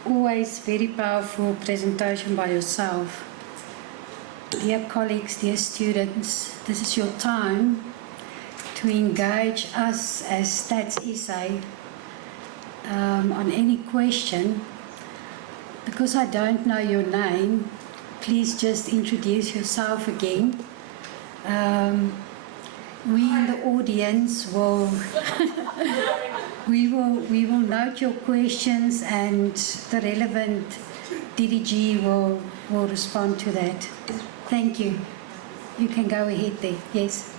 Always very powerful presentation by yourself. Dear colleagues, dear students, this is your time to engage us as Stats SA on any question. Because I don't know your name, please just introduce yourself again. We in the audience will we will note your questions, and the relevant DDG will respond to that. Thank you. You can go ahead there. Yes.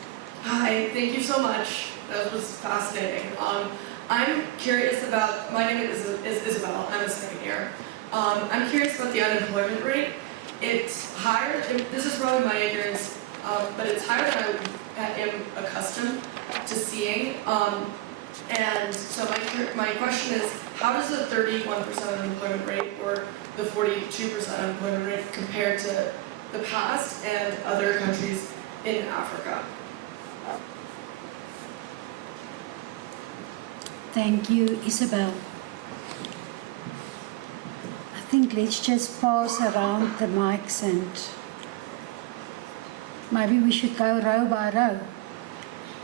Hi, thank you so much. That was fascinating. I'm curious about, my name is Isabel, I'm a second year. I'm curious about the unemployment rate. It's higher, this is probably my ignorance, but it's higher than I am accustomed to seeing. And so my question is, how does the 31% unemployment rate or the 42% unemployment rate compare to the past and other countries in Africa? Thank you, Isabel. I think let's just pass around the mics, and maybe we should go row by row.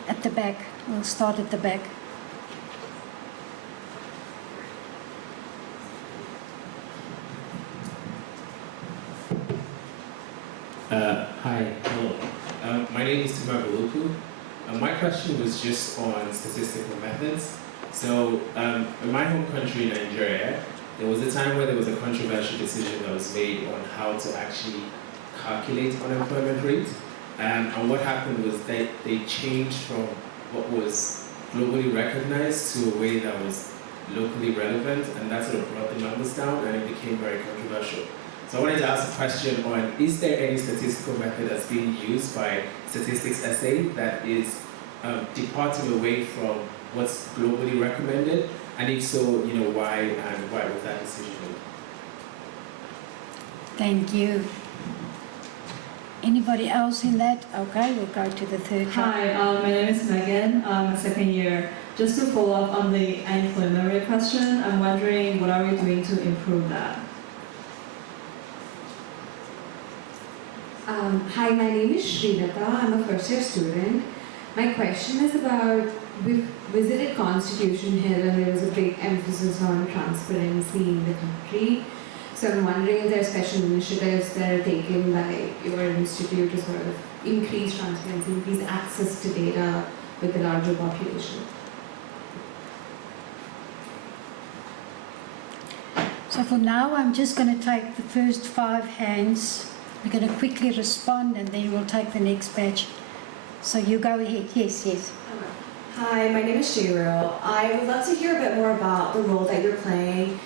At the back, we'll start at the back. Hi, hello. My name is Tumar Buluku. My question was just on statistical methods. So, in my home country, Nigeria, there was a time where there was a controversial decision that was made on how to actually calculate unemployment rate. And what happened was that they changed from what was globally recognized to a way that was locally relevant, and that sort of brought the numbers down, and it became very controversial. So I wanted to ask a question on, is there any statistical method that's being used by Statistics SA that is departing away from what's globally recommended? And if so, why, and why was that decision made? Thank you. Anybody else in that? Okay, we'll go to the third row. Hi, my name is Megan. I'm a second year. Just to follow up on the unemployment rate question, I'm wondering what are we doing to improve that? Hi, my name is Srinata. I'm a first year student. My question is about we've visited Constitution Hill and there was a big emphasis on transparency in the country. So I'm wondering if there are special initiatives that are taken by your institute to sort of increase transparency, increase access to data with the larger population. So for now, I'm just going to take the first 5 hands. We're going to quickly respond and then we'll take the next batch. So you go ahead. Yes, yes. Hi, my name is Jayril. I would love to hear a bit more about the role that you're playing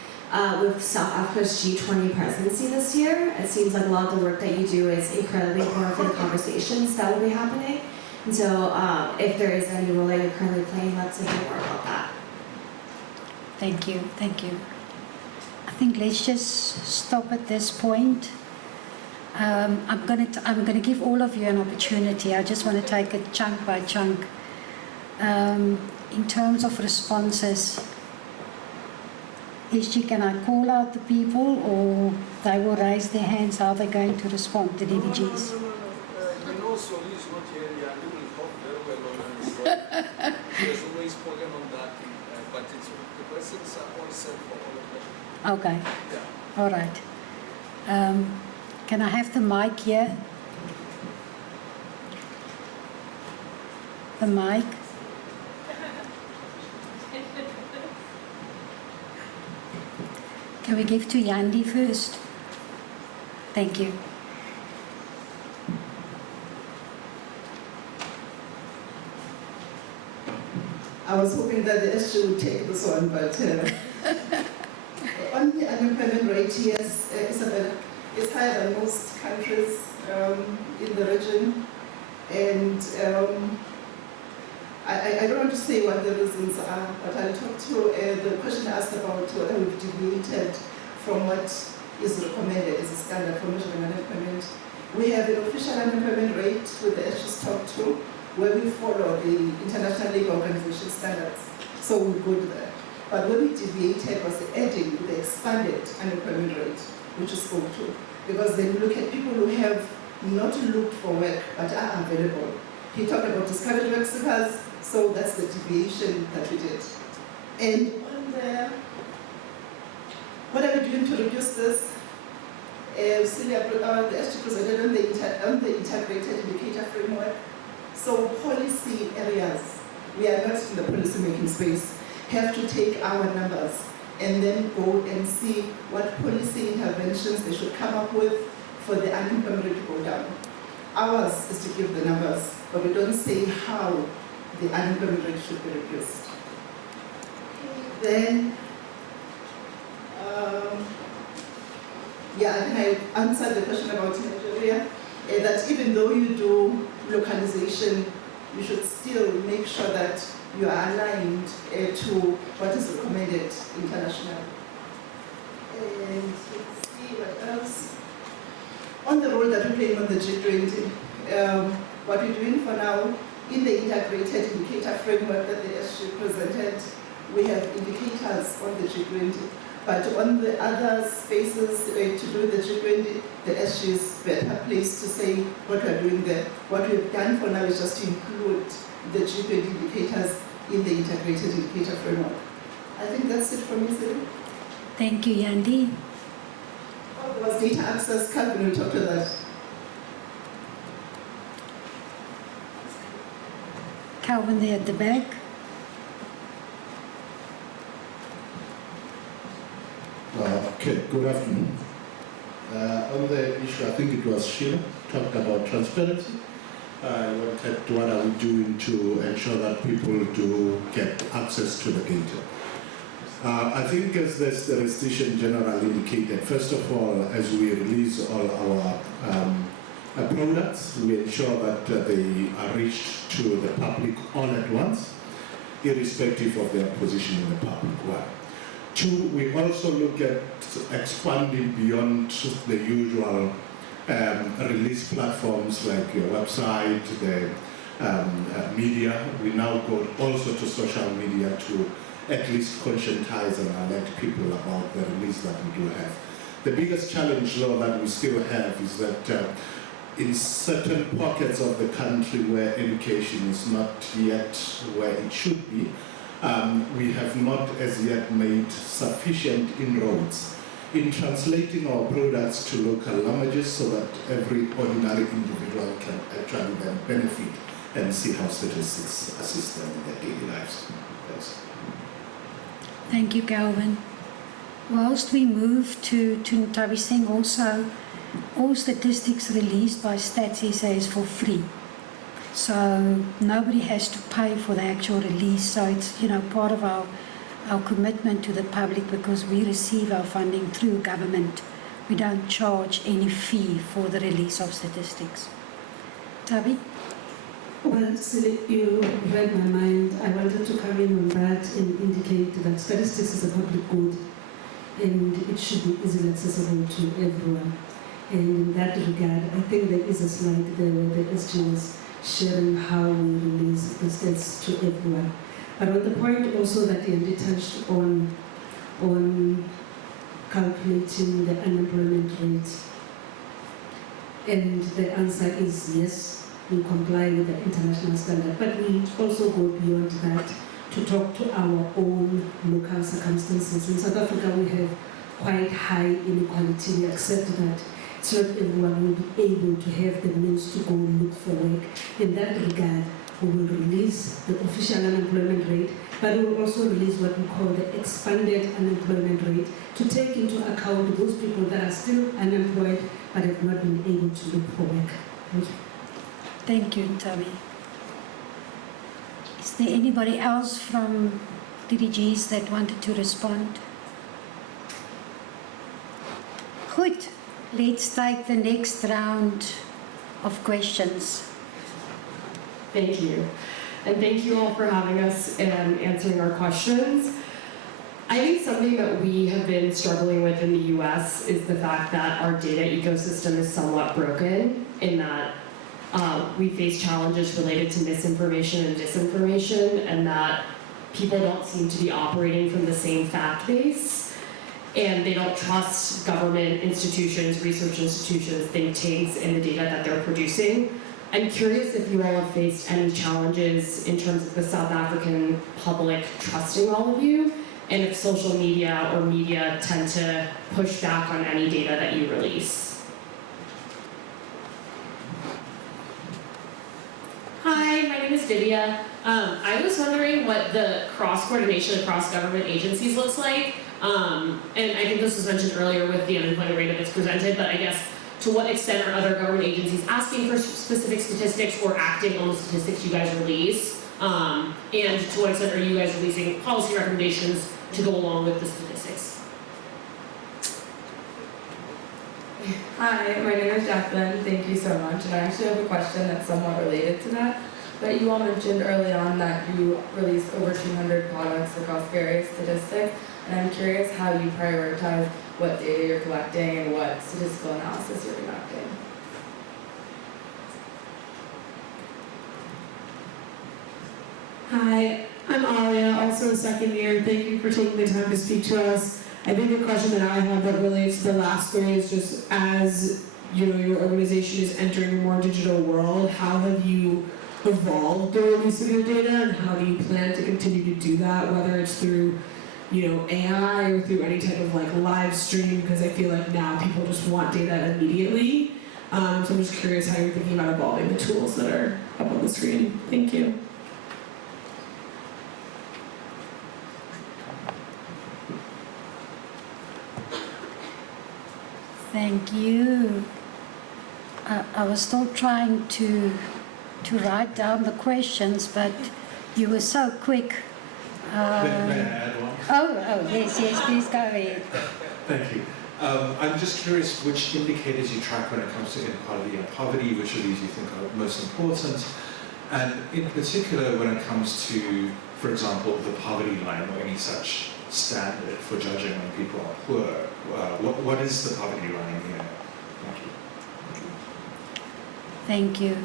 with South Africa's G20 presidency this year. It seems like a lot of the work that you do is incredibly important for the conversations that will be happening. And so if there is any role that you're currently playing, I'd love to hear more about that. Thank you, thank you. I think let's just stop at this point. I'm gonna give all of you an opportunity. I just want to take it chunk by chunk. In terms of responses, SG, can I call out the people or they will raise their hands how they're going to respond to DDGs? No. You know, Soli is not here. Yanni will talk very well on this. He has always spoken on that, but the questions are all set for all of them. Okay, Yeah. all right. Can I have the mic here? The mic. Can we give to Yandi first? Thank you. I was hoping that the SG would take this one, but on the unemployment rate, yes, Isabella, it's higher than most countries in the region. And I don't want to say what the reasons are, but I'll talk to the question asked about whether we've deviated from what is recommended as a standard for measuring unemployment. We have an official unemployment rate with the SG's top 2, where we follow the International Labour Organization standards. So we're good there. But where we deviated was adding the expanded unemployment rate, which you spoke to. Because then we look at people who have not looked for work but are available. He talked about discouraged work seekers, so that's the deviation that we did. And on the, what are we doing to reduce this? Celia, the SG presented on the integrated indicator framework. So policy areas, we are not in the policy making space, have to take our numbers and then go and see what policy interventions they should come up with for the unemployment rate to go down. Ours is to give the numbers, but we don't say how the unemployment rate should be reduced. Then, I think I answered the question about Nigeria, that even though you do localization, you should still make sure that you are aligned to what is recommended internationally. And let's see what else. On the role that we're playing on the G20, what we're doing for now, in the integrated indicator framework that the SG presented, we have indicators on the G20. But on the other spaces to do the G20, the SG is better placed to say what we're doing there. What we've done for now is just to include the G20 indicators in the integrated indicator framework. I think that's it from me, Siri. Thank you, Yandi. Oh, there was data access. Calvin will talk to that. Calvin there at the back. Okay, good afternoon. On the issue, I think it was Sheila, talked about transparency. I wanted what are we doing to ensure that people do get access to the data. I think as the Statistician-General indicated, first of all, as we release all our products, we ensure that they are reached to the public all at once, irrespective of their position in the public. One. Two, we also look at expanding beyond the usual release platforms like your website, the media. We now go also to social media to at least conscientize and alert people about the release that we do have. The biggest challenge, though, that we still have is that in certain pockets of the country where education is not yet where it should be, we have not as yet made sufficient inroads in translating our products to local languages so that every ordinary individual can actually then benefit and see how statistics assist them in their daily lives. Thanks. Thank you, Calvin. Whilst we move to Ntabi Singh, also, all statistics released by Stats SA is for free. So nobody has to pay for the actual release. So it's, part of our commitment to the public, because we receive our funding through government. We don't charge any fee for the release of statistics. Tabi? Well, Silly, you read my mind. I wanted to come in on that and indicate that statistics is a public good and it should be easily accessible to everyone. And in that regard, I think there is a slide there where the SG was sharing how we release the stats to everyone. But on the point also that Andy touched on calculating the unemployment rate, and the answer is yes, we comply with the international standard, but we also go beyond that to talk to our own local circumstances. In South Africa, we have quite high inequality. We accept that it's not everyone will be able to have the means to go look for work. In that regard, we will release the official unemployment rate, but we will also release what we call the expanded unemployment rate to take into account those people that are still unemployed but have not been able to look for work. Thank you. Thank you, Tabi. Is there anybody else from DDGs that wanted to respond? Good. Let's take the next round of questions. Thank you. And thank you all for having us and answering our questions. I think something that we have been struggling with in the US is the fact that our data ecosystem is somewhat broken, in that we face challenges related to misinformation and disinformation, and that people don't seem to be operating from the same fact base, and they don't trust government institutions, research institutions, think tanks in the data that they're producing. I'm curious if you all have faced any challenges in terms of the South African public trusting all of you, and if social media or media tend to push back on any data that you release. Hi, my name is Divya. I was wondering what the cross-coordination across government agencies looks like. And I think this was mentioned earlier with the unemployment rate that was presented, but I guess to what extent are other government agencies asking for specific statistics or acting on the statistics you guys release? And to what extent are you guys releasing policy recommendations to go along with the statistics? Hi, my name is Jacqueline. Thank you so much. And I actually have a question that's somewhat related to that. But you all mentioned early on that you release over 200 products across various statistics. And I'm curious how you prioritize what data you're collecting and what statistical analysis you're conducting. Hi, I'm Alia, also a second year. Thank you for taking the time to speak to us. I think the question that I have that relates to the last three is just, as your organization is entering a more digital world, how have you evolved the release of your data, and how do you plan to continue to do that, whether it's through AI or through any type of live stream, because I feel like now people just want data immediately. So I'm just curious how you're thinking about evolving the tools that are up on the screen. Thank you. Thank you. I was still trying to write down the questions, but you were so quick. May I add one? Oh, yes, please go ahead. Thank you. I'm just curious which indicators you track when it comes to inequality and poverty, which of these you think are most important, and in particular when it comes to, for example, the poverty line or any such standard for judging when people are poor. What is the poverty line here? Thank you.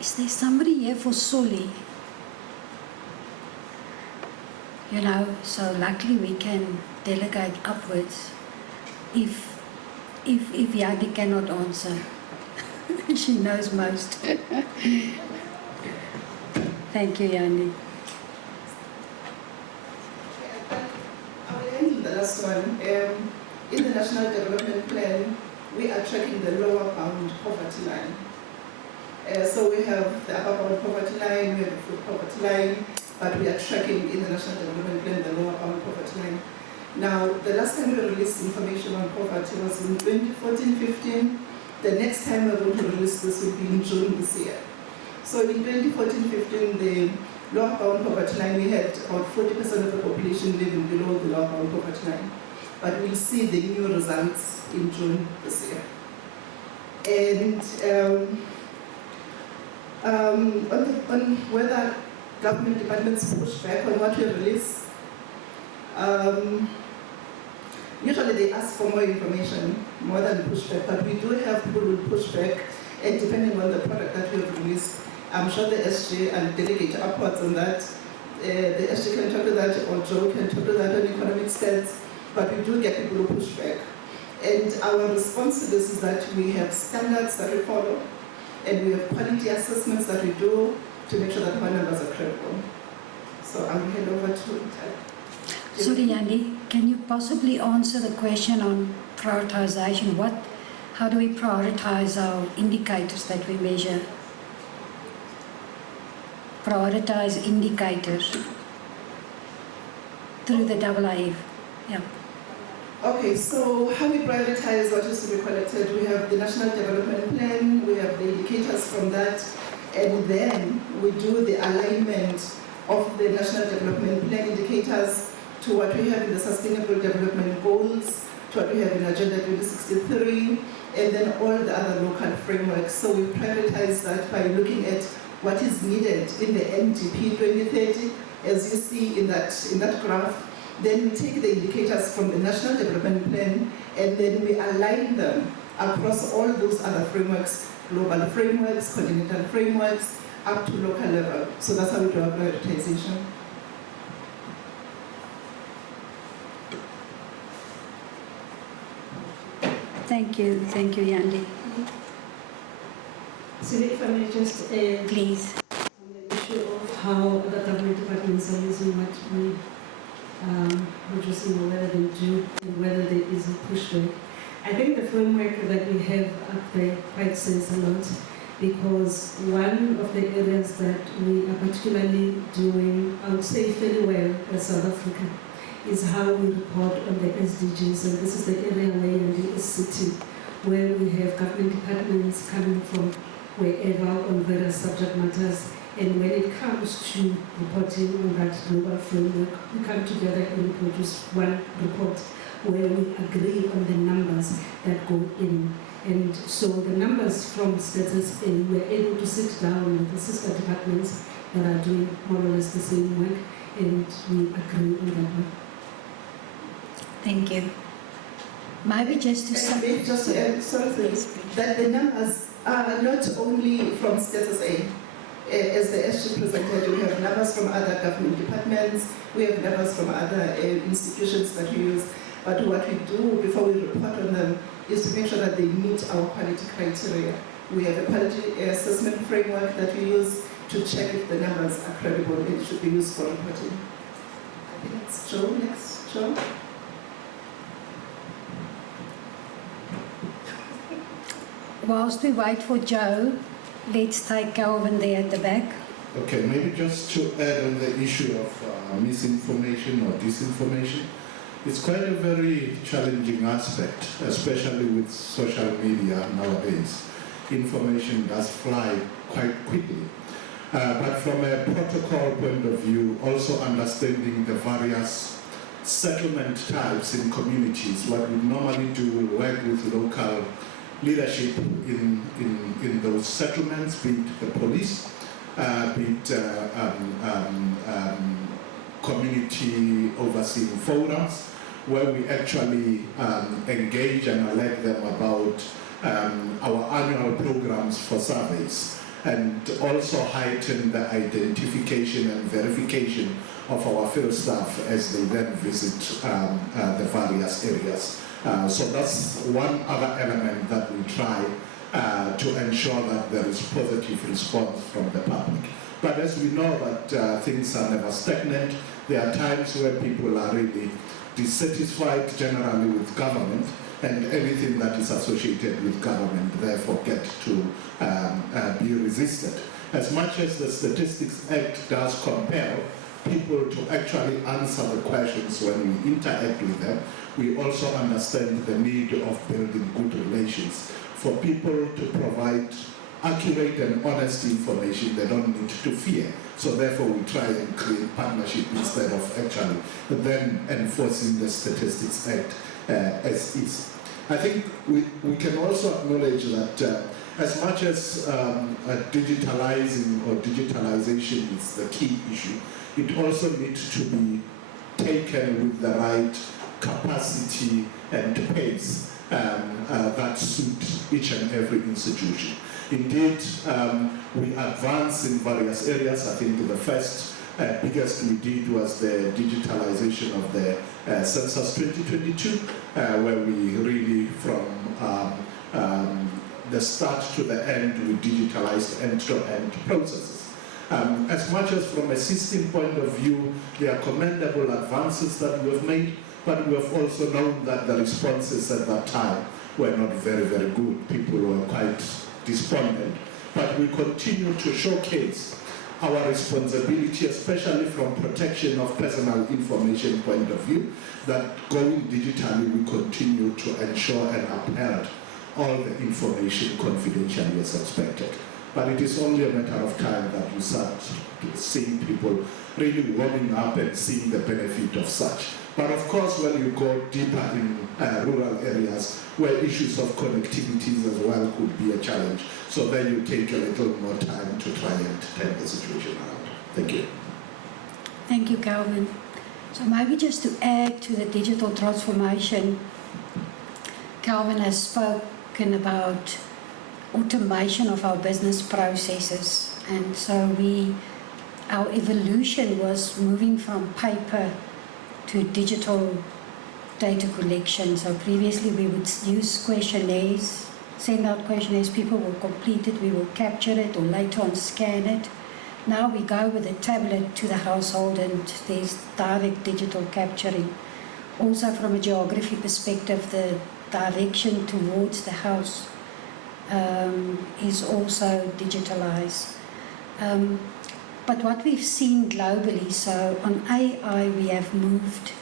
Is there somebody here for Soli? So luckily we can delegate upwards if Yagi cannot answer. She knows most. Thank you, Yandi. I will handle the last one. In the National Development Plan, we are tracking the lower bound poverty line. So we have the upper bound poverty line, we have the food poverty line, but we are tracking in the National Development Plan the lower bound poverty line. Now, the last time we released information on poverty was in 2014-15. The next time we're going to release this will be in June this year. So in 2014-15, the lower bound poverty line, we had about 40% of the population living below the lower bound poverty line. But we'll see the new results in June this year. And on whether government departments push back on what we release, usually they ask for more information, more than pushback, but we do have people who push back, and depending on the product that we have released, I'm sure the SG and delegate upwards on that. The SG can talk to that, or Joe can talk to that on economic stats, but we do get people who push back. And our response to this is that we have standards that we follow, and we have quality assessments that we do to make sure that our numbers are credible. So I will hand over to Ted. Sorry, Yandi, can you possibly answer the question on prioritization? How do we prioritize our indicators that we measure? Prioritize indicators through the AAF. Yeah. Okay, so how we prioritize what is to be collected, we have the National Development Plan, we have the indicators from that, and then we do the alignment of the National Development Plan indicators to what we have in the Sustainable Development Goals, to what we have in Agenda 2063, and then all the other local frameworks. So we prioritize that by looking at what is needed in the NDP 2030, as you see in that graph. Then we take the indicators from the National Development Plan, and then we align them across all those other frameworks, global frameworks, continental frameworks, up to local level. So that's how we do our prioritization. Thank you, Yandi. So if I may just please, on the issue of how the government departments are using what we producing, whether they do and whether there is a pushback. I think the framework that we have up there quite says a lot, because one of the areas that we are particularly doing, I would say fairly well as South Africa, is how we report on the SDGs, and this is the area where Yandi is sitting, where we have government departments coming from wherever on various subject matters. And when it comes to reporting on that global framework, we come together and produce one report where we agree on the numbers that go in. And so the numbers from Status A, we're able to sit down with the sister departments that are doing more or less the same work, and we agree on that one. Thank you. Maybe just to sorry, that the numbers are not only from Status A. As the SG presented, we have numbers from other government departments, we have numbers from other institutions that we use, but what we do before we report on them is to make sure that they meet our quality criteria. We have a quality assessment framework that we use to check if the numbers are credible and it should be used for reporting. I think it's Joe next. Joe? Whilst we wait for Joe, let's take Calvin there at the back. Okay, maybe just to add on the issue of misinformation or disinformation. It's quite a very challenging aspect, especially with social media nowadays. Information does fly quite quickly. But from a protocol point of view, also understanding the various settlement types in communities, what we normally do, we work with local leadership in those settlements, be it the police, be it community overseeing forums, where we actually engage and alert them about our annual programs for surveys, and also heighten the identification and verification of our field staff as they then visit the various areas. So that's one other element that we try to ensure that there is positive response from the public. But as we know that things are never stagnant, there are times where people are really dissatisfied generally with government, and anything that is associated with government therefore get to be resisted. As much as the Statistics Act does compel people to actually answer the questions when we interact with them, we also understand the need of building good relations. For people to provide accurate and honest information, they don't need to fear. So therefore we try and create partnership instead of actually then enforcing the Statistics Act as is. I think we can also acknowledge that as much as digitalizing or digitalization is the key issue, it also needs to be taken with the right capacity and pace that suit each and every institution. Indeed, we advance in various areas. I think the first biggest we did was the digitalization of the Census 2022, where we really from the start to the end, we digitalized end-to-end processes. As much as from a system point of view, there are commendable advances that we have made, but we have also known that the responses at that time were not very, very good. People were quite despondent. But we continue to showcase our responsibility, especially from protection of personal information point of view, that going digitally, we continue to ensure and uphold all the information confidentially as expected. But it is only a matter of time that we start seeing people really warming up and seeing the benefit of such. But of course, when you go deeper in rural areas where issues of connectivities as well could be a challenge, so then you take a little more time to try and turn the situation around. Thank you. Thank you, Calvin. So maybe just to add to the digital transformation, Calvin has spoken about automation of our business processes, and so our evolution was moving from paper to digital data collection. So previously we would use questionnaires, send out questionnaires, people will complete it, we will capture it or later on scan it. Now we go with a tablet to the household and there's direct digital capturing. Also from a geography perspective, the direction towards the house is also digitalized. But what we've seen globally, so on AI we have moved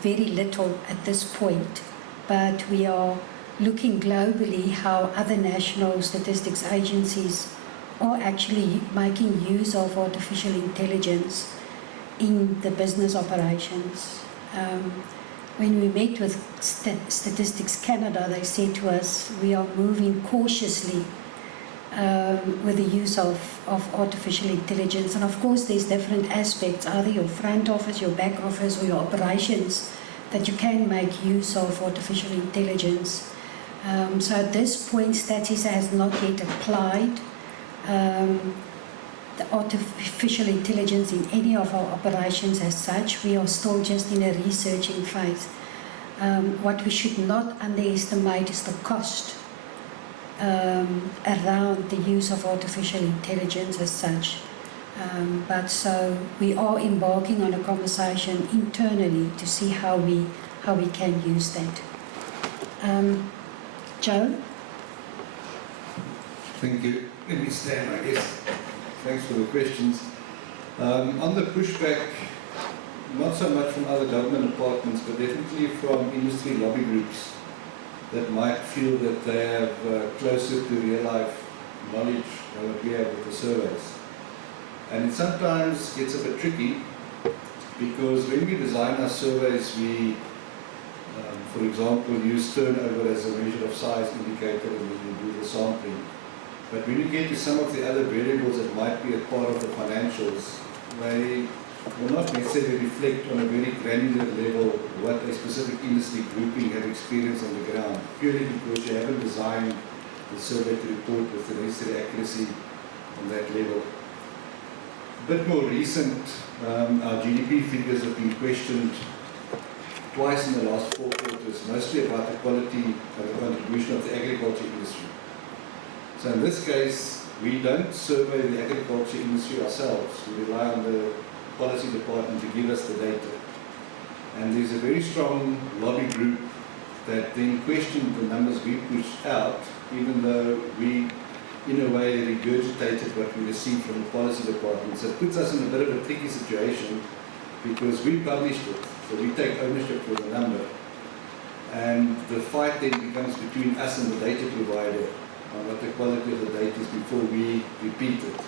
very little at this point, but we are looking globally how other national statistics agencies are actually making use of artificial intelligence in the business operations. When we met with Statistics Canada, they said to us, we are moving cautiously with the use of artificial intelligence. And of course there's different aspects, either your front office, your back office or your operations, that you can make use of artificial intelligence. So at this point Statista has not yet applied the artificial intelligence in any of our operations as such. We are still just in a researching phase. What we should not underestimate is the cost around the use of artificial intelligence as such. But so we are embarking on a conversation internally to see how we can use that. Joe? Thank you. Let me stand, I guess. Thanks for the questions. On the pushback, not so much from other government departments, but definitely from industry lobby groups that might feel that they have closer to real life knowledge than what we have with the surveys. And it sometimes gets a bit tricky because when we design our surveys, we, for example, use turnover as a measure of size indicator and then we do the sampling. But when you get to some of the other variables that might be a part of the financials, they will not necessarily reflect on a very granular level what a specific industry grouping have experienced on the ground, purely because you haven't designed the survey to report with the necessary accuracy on that level. A bit more recent, our GDP figures have been questioned twice in the last 4 quarters, mostly about the quality and the contribution of the agriculture industry. So in this case, we don't survey the agriculture industry ourselves. We rely on the policy department to give us the data. And there's a very strong lobby group that then questioned the numbers we pushed out, even though we, in a way, regurgitated what we received from the policy department. So it puts us in a bit of a tricky situation because we published it, so we take ownership for the number. And the fight then becomes between us and the data provider on what the quality of the data is before we repeat it.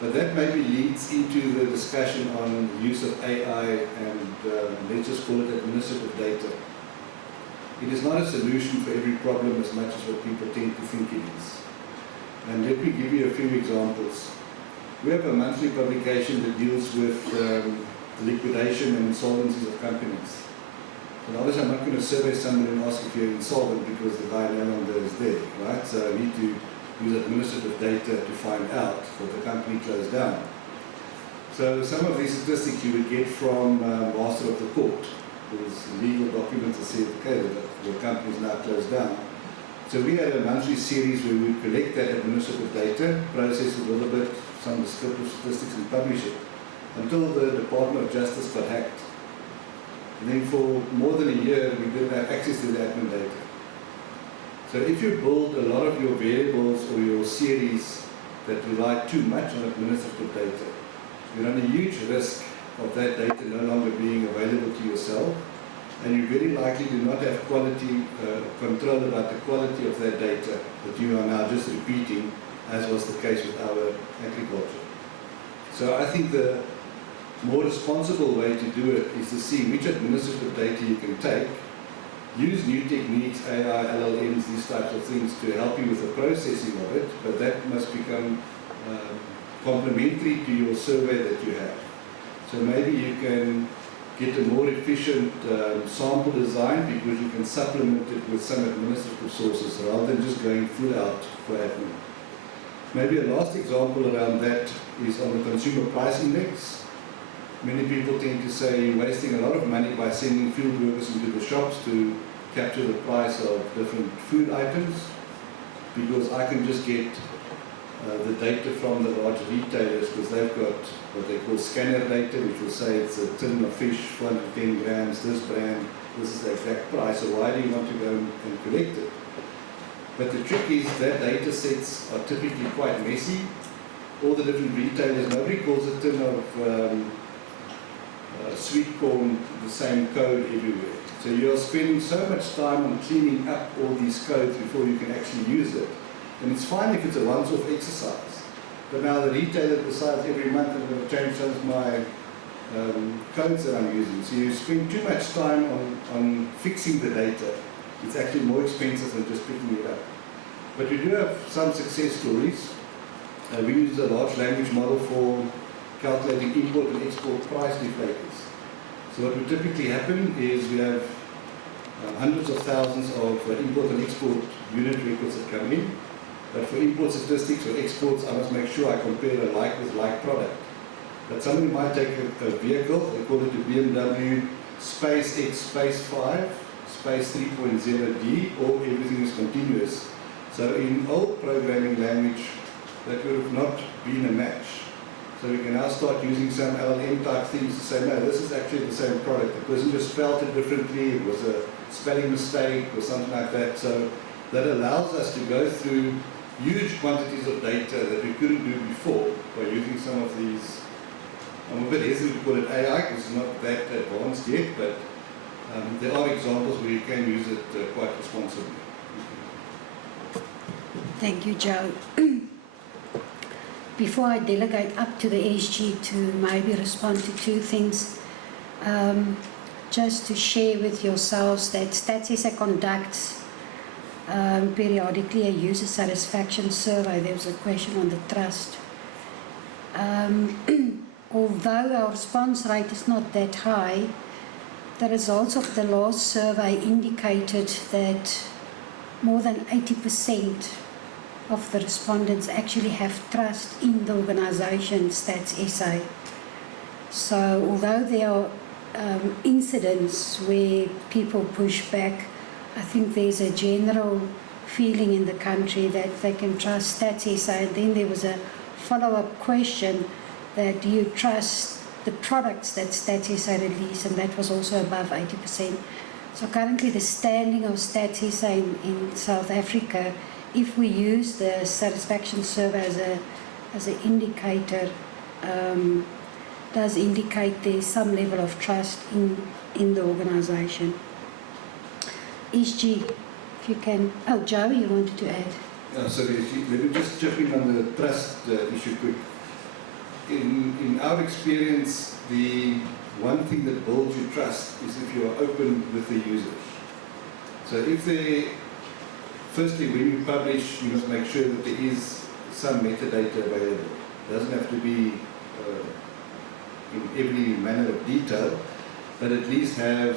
But that maybe leads into the discussion on the use of AI and let's just call it administrative data. It is not a solution for every problem as much as what people tend to think it is. And let me give you a few examples. We have a monthly publication that deals with the liquidation and insolvencies of companies. And obviously I'm not going to survey somebody and ask if you're insolvent because the guy no longer is there, right? So I need to use administrative data to find out that the company closed down. So some of these statistics you would get from Master of the Court. There's legal documents that say, okay, the company is now closed down. So we had a monthly series where we collect that administrative data, process it a little bit, some descriptive statistics and publish it, until the Department of Justice got hacked. And then for more than a year, we didn't have access to the admin data. So if you build a lot of your variables or your series that rely too much on administrative data, you run a huge risk of that data no longer being available to yourself, and you very likely do not have quality control about the quality of that data that you are now just repeating, as was the case with our agriculture. So I think the more responsible way to do it is to see which administrative data you can take, use new techniques, AI, LLMs, these types of things to help you with the processing of it, but that must become complementary to your survey that you have. So maybe you can get a more efficient sample design because you can supplement it with some administrative sources rather than just going full out for admin. Maybe a last example around that is on the consumer price index. Many people tend to say you're wasting a lot of money by sending field workers into the shops to capture the price of different food items because I can just get the data from the large retailers because they've got what they call scanner data, which will say it's a tin of fish, 410 grams, this brand, this is the exact price, so why do you want to go and collect it? But the trick is that data sets are typically quite messy. All the different retailers, nobody calls a tin of sweet corn the same code everywhere. So you're spending so much time on cleaning up all these codes before you can actually use it. And it's fine if it's a once-off exercise. But now the retailer decides every month I'm going to change some of my codes that I'm using. So you spend too much time on fixing the data. It's actually more expensive than just picking it up. But we do have some success stories. We use a large language model for calculating import and export price deflators. So what would typically happen is we have hundreds of thousands of import and export unit records that come in. But for import statistics or exports, I must make sure I compare a like with like product. But somebody might take a vehicle, they call it a BMW space X space 5, space 3.0D, or everything is continuous. So in old programming language, that would have not been a match. So we can now start using some LLM type things to say, no, this is actually the same product. The person just spelled it differently, it was a spelling mistake or something like that. So that allows us to go through huge quantities of data that we couldn't do before by using some of these. I'm a bit hesitant to call it AI because it's not that advanced yet, but there are examples where you can use it quite responsibly. Thank you, Joe. Before I delegate up to the SG to maybe respond to two things, just to share with yourselves that Statistician conducts periodically a user satisfaction survey. There was a question on the trust. Although our response rate is not that high, the results of the last survey indicated that more than 80% of the respondents actually have trust in the organisation Stats SA. So although there are incidents where people push back. I think there's a general feeling in the country that they can trust Stats SA, and then there was a follow-up question that do you trust the products that Stats SA release, and that was also above 80%. So currently the standing of Stats SA in South Africa, if we use the satisfaction survey as an indicator, does indicate there's some level of trust in the organisation. SG, if you can. Oh, Joe, you wanted to add? Sorry, let me just jump in on the trust issue quick. In our experience, the one thing that builds your trust is if you are open with the users. So if they, firstly, when you publish, you must make sure that there is some metadata available. It doesn't have to be in every manner of detail, but at least have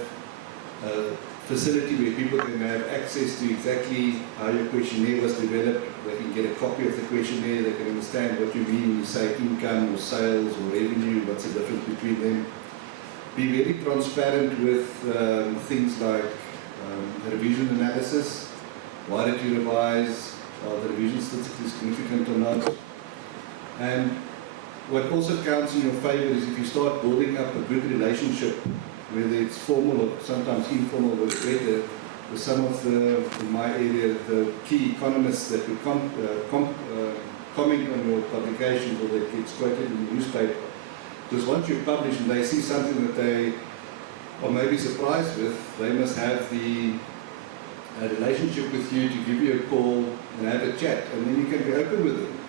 a facility where people can have access to exactly how your questionnaire was developed. They can get a copy of the questionnaire, they can understand what you mean when you say income or sales or revenue, what's the difference between them. Be very transparent with things like revision analysis. Why did you revise? Are the revisions statistically significant or not? And what also counts in your favor is if you start building up a good relationship, whether it's formal or sometimes informal, but better, with some of the, in my area, the key economists that would comment on your publications or that gets quoted in the newspaper. Because once you publish and they see something that they are maybe surprised with, they must have the relationship with you to give you a call and have a chat, and then you can be open with them.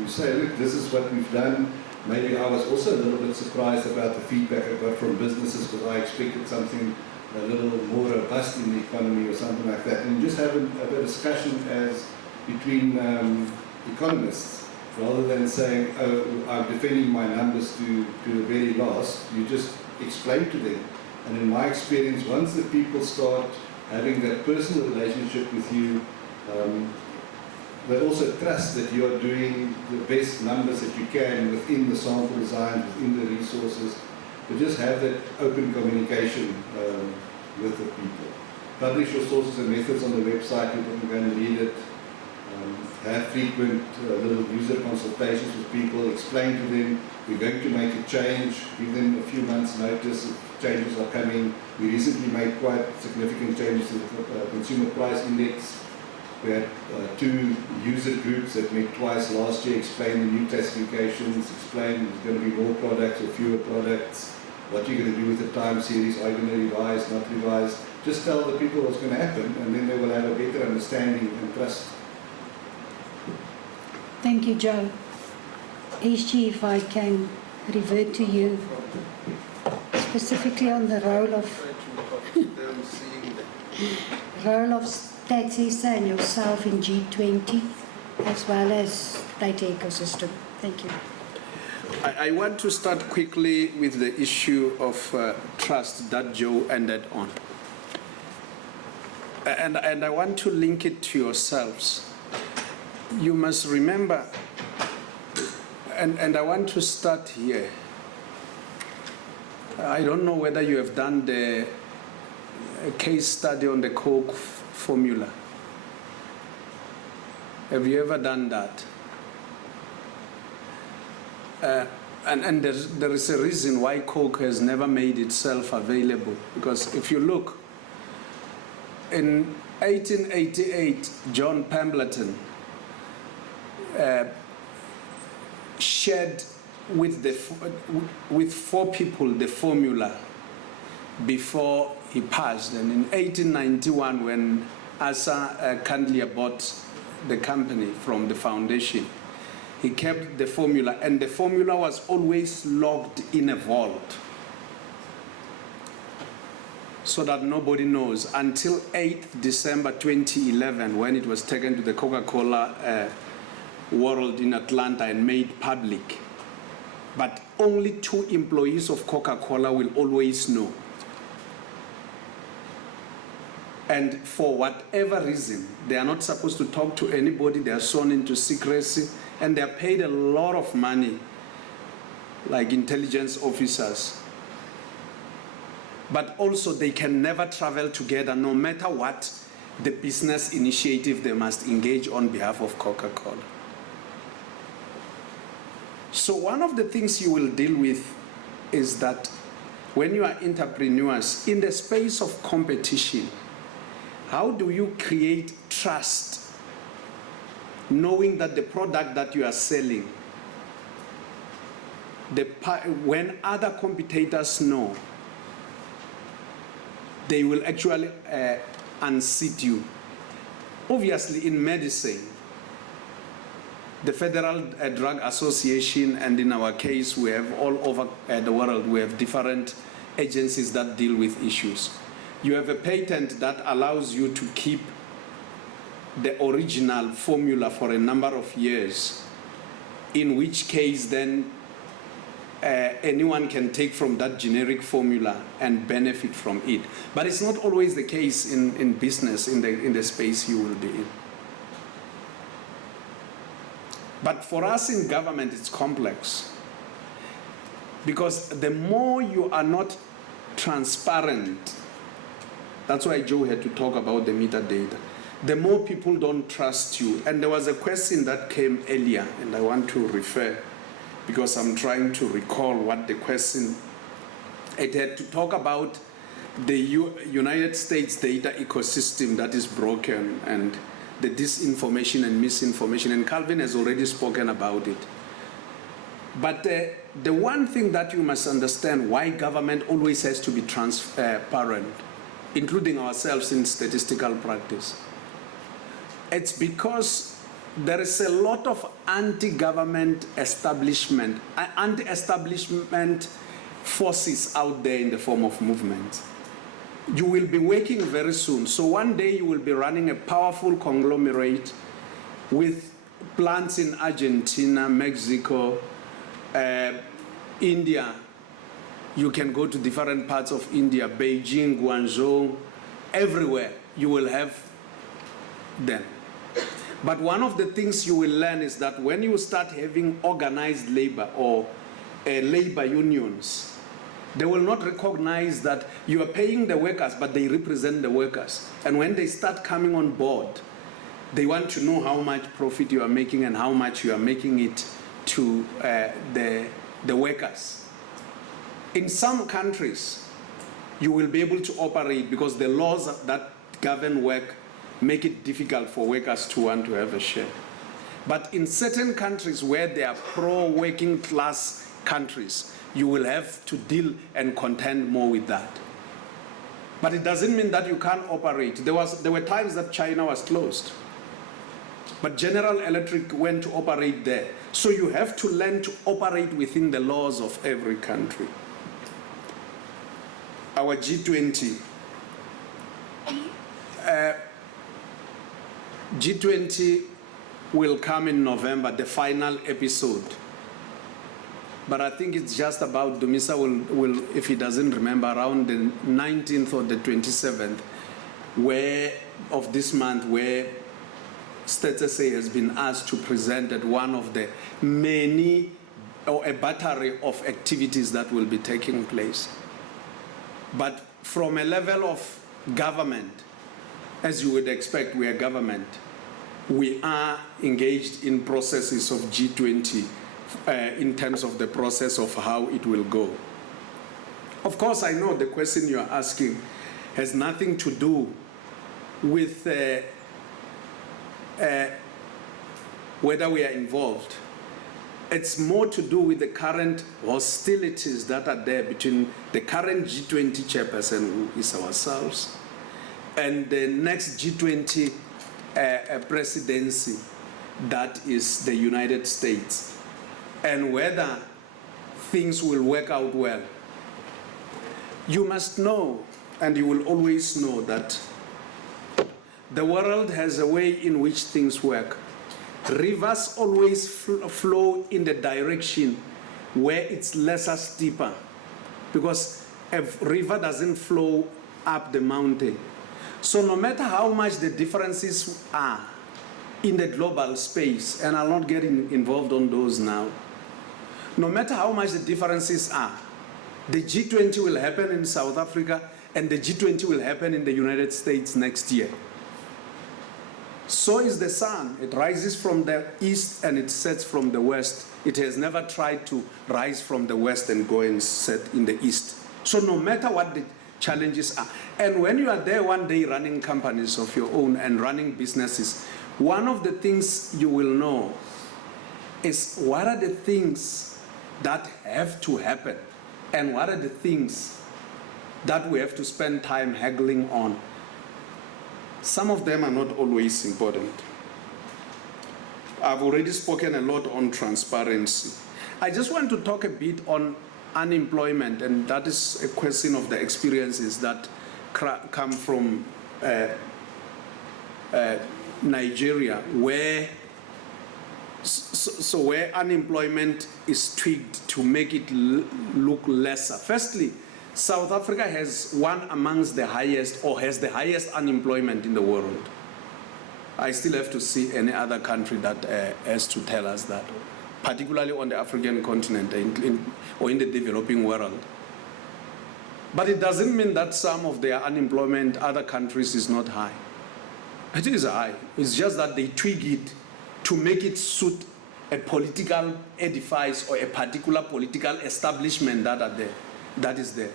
You say, look, this is what we've done. Maybe I was also a little bit surprised about the feedback I got from businesses because I expected something a little more robust in the economy or something like that. And just have a discussion as between economists, rather than saying, oh, I'm defending my numbers to the very last. You just explain to them. And in my experience, once the people start having that personal relationship with you, they also trust that you are doing the best numbers that you can within the sample design, within the resources, but just have that open communication with the people. Publish your sources and methods on the website, people can go and read it. Have frequent little user consultations with people, explain to them, we're going to make a change, give them a few months notice if changes are coming. We recently made quite significant changes to the consumer price index. We had 2 user groups that met twice last year, explain the new classifications, explain there's going to be more products or fewer products, what you're going to do with the time series, are you going to revise, not revise. Just tell the people what's going to happen, and then they will have a better understanding and trust. Thank you, Joe. SG, if I can revert to you, specifically on the role of Stats SA and yourself in G20, as well as data ecosystem. Thank you. I want to start quickly with the issue of trust that Joe ended on. And I want to link it to yourselves. You must remember, and I want to start here. I don't know whether you have done the case study on the Coke formula. Have you ever done that? And there is a reason why Coke has never made itself available. Because if you look, in 1888, John Pemberton shared with 4 people the formula before he passed. And in 1891, when Asa Candler bought the company from the foundation, he kept the formula, and the formula was always logged in a vault so that nobody knows until 8th December 2011, when it was taken to the Coca-Cola World in Atlanta and made public. But only 2 employees of Coca-Cola will always know. And for whatever reason, they are not supposed to talk to anybody, they are sworn into secrecy, and they are paid a lot of money, like intelligence officers. but also they can never travel together no matter what the business initiative they must engage on behalf of Coca-Cola. So one of the things you will deal with is that when you are entrepreneurs, in the space of competition, how do you create trust, knowing that the product that you are selling, when other competitors know, they will actually unseat you. Obviously, in medicine, the Federal Drug Association, and in our case, we have all over the world, we have different agencies that deal with issues. You have a patent that allows you to keep the original formula for a number of years, in which case then anyone can take from that generic formula and benefit from it. But it's not always the case in business, in the space you will be in. But for us in government, it's complex. Because the more you are not transparent, that's why Joe had to talk about the metadata, the more people don't trust you. And there was a question that came earlier, and I want to refer, because I'm trying to recall what the question, it had to talk about the United States data ecosystem that is broken, and the disinformation and misinformation, and Calvin has already spoken about it. But the one thing that you must understand, why government always has to be transparent, including ourselves in statistical practice, it's because there is a lot of anti-government establishment, anti-establishment forces out there in the form of movements. You will be waking very soon. So one day you will be running a powerful conglomerate with plants in Argentina, Mexico, India. You can go to different parts of India, Beijing, Guangzhou, everywhere you will have them. But one of the things you will learn is that when you start having organized labor or labor unions, they will not recognize that you are paying the workers, but they represent the workers. And when they start coming on board, they want to know how much profit you are making and how much you are making it to the workers. In some countries, you will be able to operate because the laws that govern work make it difficult for workers to want to have a share. But in certain countries where they are pro-working class countries, you will have to deal and contend more with that. But it doesn't mean that you can't operate. There were times that China was closed, but General Electric went to operate there. So you have to learn to operate within the laws of every country. Our G20. G20 will come in November, the final episode. But I think it's just about, Dumisa will, if he doesn't remember, around the 19th or the 27th of this month, where Statistician has been asked to present at one of the many, or a battery of activities that will be taking place. But from a level of government, as you would expect, we are government, we are engaged in processes of G20 in terms of the process of how it will go. Of course, I know the question you are asking has nothing to do with whether we are involved. It's more to do with the current hostilities that are there between the current G20 chairperson, who is ourselves, and the next G20 presidency, that is the United States, and whether things will work out well. You must know, and you will always know, that the world has a way in which things work. Rivers always flow in the direction where it's lesser steeper, because a river doesn't flow up the mountain. So no matter how much the differences are in the global space, and I'll not get involved on those now, no matter how much the differences are, The G20 will happen in South Africa, and the G20 will happen in the United States next year. So is the sun. It rises from the east and it sets from the west. It has never tried to rise from the west and go and set in the east. So no matter what the challenges are, and when you are there one day running companies of your own and running businesses, one of the things you will know is what are the things that have to happen and what are the things that we have to spend time haggling on. Some of them are not always important. I've already spoken a lot on transparency. I just want to talk a bit on unemployment, and that is a question of the experiences that come from Nigeria, where where unemployment is tweaked to make it look lesser. Firstly, South Africa has one amongst the highest, or has the highest unemployment in the world. I still have to see any other country that has to tell us that, particularly on the African continent or in the developing world. But it doesn't mean that some of their unemployment, other countries, is not high. It is high. It's just that they tweak it to make it suit a political edifice or a particular political establishment that is there.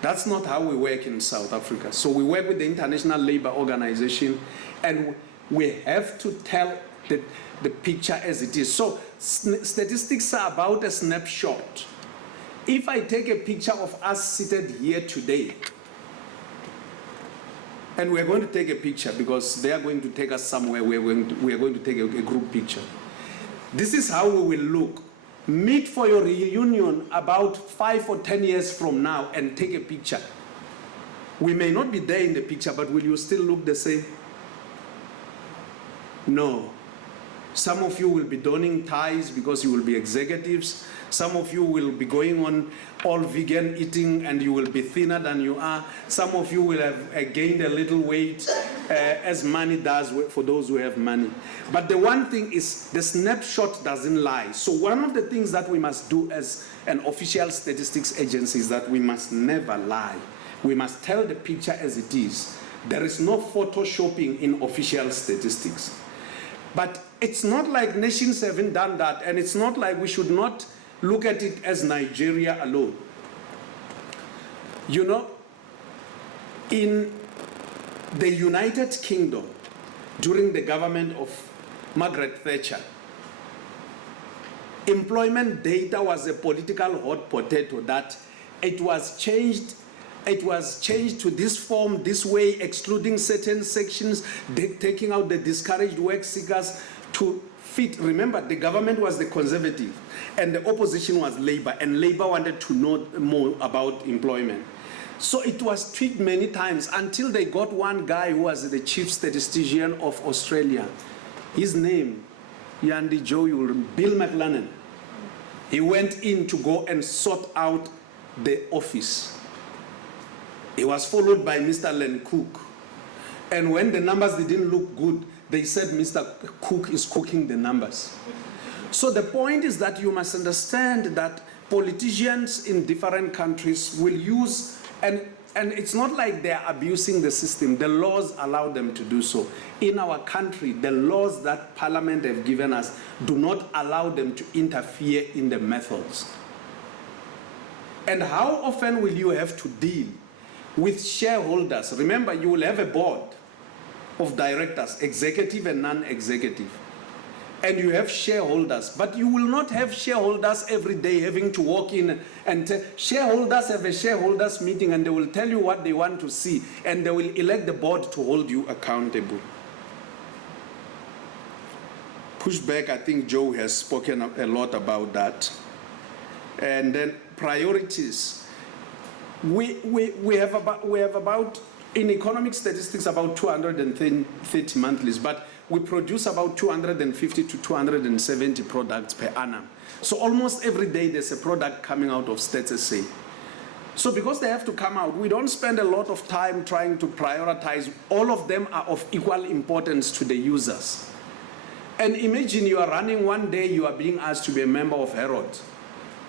That's not how we work in South Africa. So we work with the International Labour Organization, and we have to tell the picture as it is. So statistics are about a snapshot. If I take a picture of us seated here today, and we're going to take a picture because they are going to take us somewhere, we are going to take a group picture. This is how we will look. Meet for your reunion about 5 or 10 years from now and take a picture. We may not be there in the picture, but will you still look the same? No. Some of you will be donning ties because you will be executives. Some of you will be going on all vegan eating and you will be thinner than you are. Some of you will have gained a little weight, as money does for those who have money. But the one thing is, the snapshot doesn't lie. So one of the things that we must do as an official statistics agency is that we must never lie. We must tell the picture as it is. There is no photoshopping in official statistics. But it's not like nations haven't done that, and it's not like we should not look at it as Nigeria alone. You know, in the United Kingdom, during the government of Margaret Thatcher, employment data was a political hot potato that it was changed to this form, this way, excluding certain sections, taking out the discouraged work seekers to fit. Remember, the government was the Conservative and the opposition was Labour, and Labour wanted to know more about employment. So it was tweaked many times until they got one guy who was the chief statistician of Australia. His name, Yandi Joe, Bill McLennan. He went in to go and sort out the office. He was followed by Mr. Len Cook. And when the numbers didn't look good, they said Mr. Cook is cooking the numbers. So the point is that you must understand that politicians in different countries will use, and it's not like they're abusing the system. The laws allow them to do so. In our country, the laws that Parliament have given us do not allow them to interfere in the methods. And how often will you have to deal with shareholders? Remember, you will have a board of directors, executive and non-executive. And you have shareholders, but you will not have shareholders every day having to walk in and shareholders have a shareholders meeting and they will tell you what they want to see and they will elect the board to hold you accountable. Pushback, I think Joe has spoken a lot about that. And then priorities. We have about in economic statistics about 230 monthlies, but we produce about 250 to 270 products per annum. So almost every day there's a product coming out of Stats SA. So because they have to come out, we don't spend a lot of time trying to prioritize. All of them are of equal importance to the users. And imagine you are running one day, you are being asked to be a member of Herod.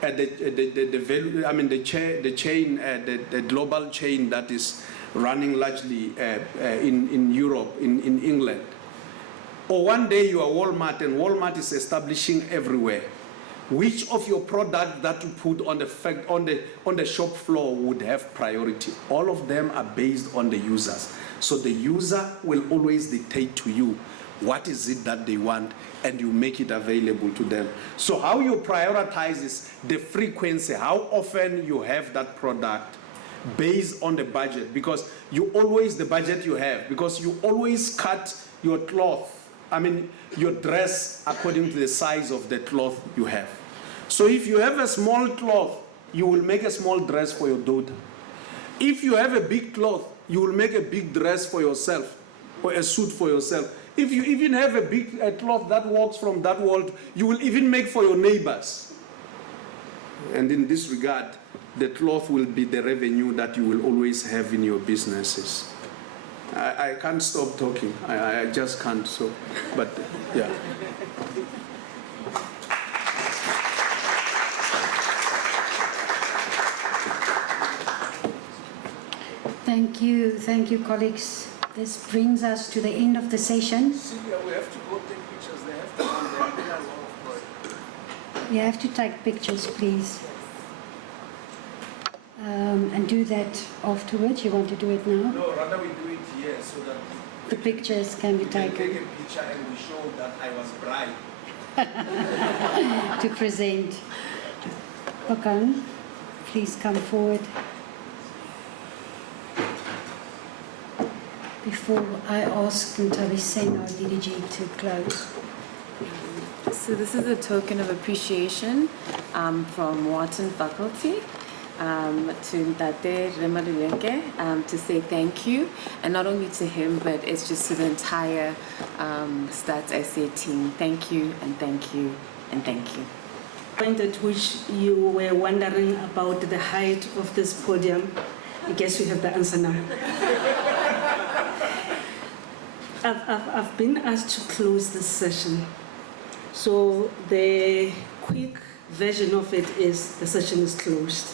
the value, I mean the chain, the global chain that is running largely in Europe, in England. Or one day you are Walmart and Walmart is establishing everywhere. Which of your product that you put on the shop floor would have priority? All of them are based on the users. So the user will always dictate to you what is it that they want, and you make it available to them. So how you prioritize is the frequency, how often you have that product based on the budget, because you always, the budget you have, because you always cut your cloth, I mean your dress according to the size of the cloth you have. So if you have a small cloth, you will make a small dress for your daughter. If you have a big cloth, you will make a big dress for yourself, or a suit for yourself. If you even have a big cloth that works from that world, you will even make for your neighbors. And in this regard, the cloth will be the revenue that you will always have in your businesses. I can't stop talking. I just can't. So, but yeah. Thank you, colleagues. This brings us to the end of the session. Sylvia, we have to go take pictures. They have to come there. A lot of work. You have to take pictures, please. And do that afterwards. You want to do it now? No, rather we do it here so that the pictures can be taken. Take a picture and we show that I was bribed. To present. Bakan, please come forward. Before I ask Ntabiseno DDG to close. So this is a token of appreciation from Wharton faculty to Ntate Remaruleke to say thank you, and not only to him, but it's just to the entire Stats SA team. Thank you, and thank you, and thank you. Point at which you were wondering about the height of this podium, I guess you have the answer now. I've been asked to close this session. So the quick version of it is the session is closed.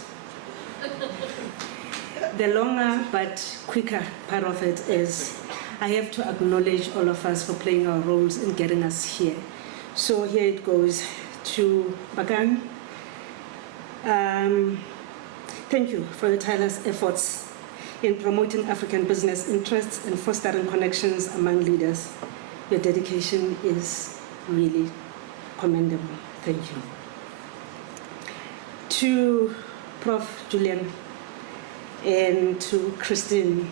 The longer but quicker part of it is I have to acknowledge all of us for playing our roles in getting us here. So here it goes to Bakan. Thank you for your tireless efforts in promoting African business interests and fostering connections among leaders. Your dedication is really commendable. Thank you. To Prof. Julian and to Christine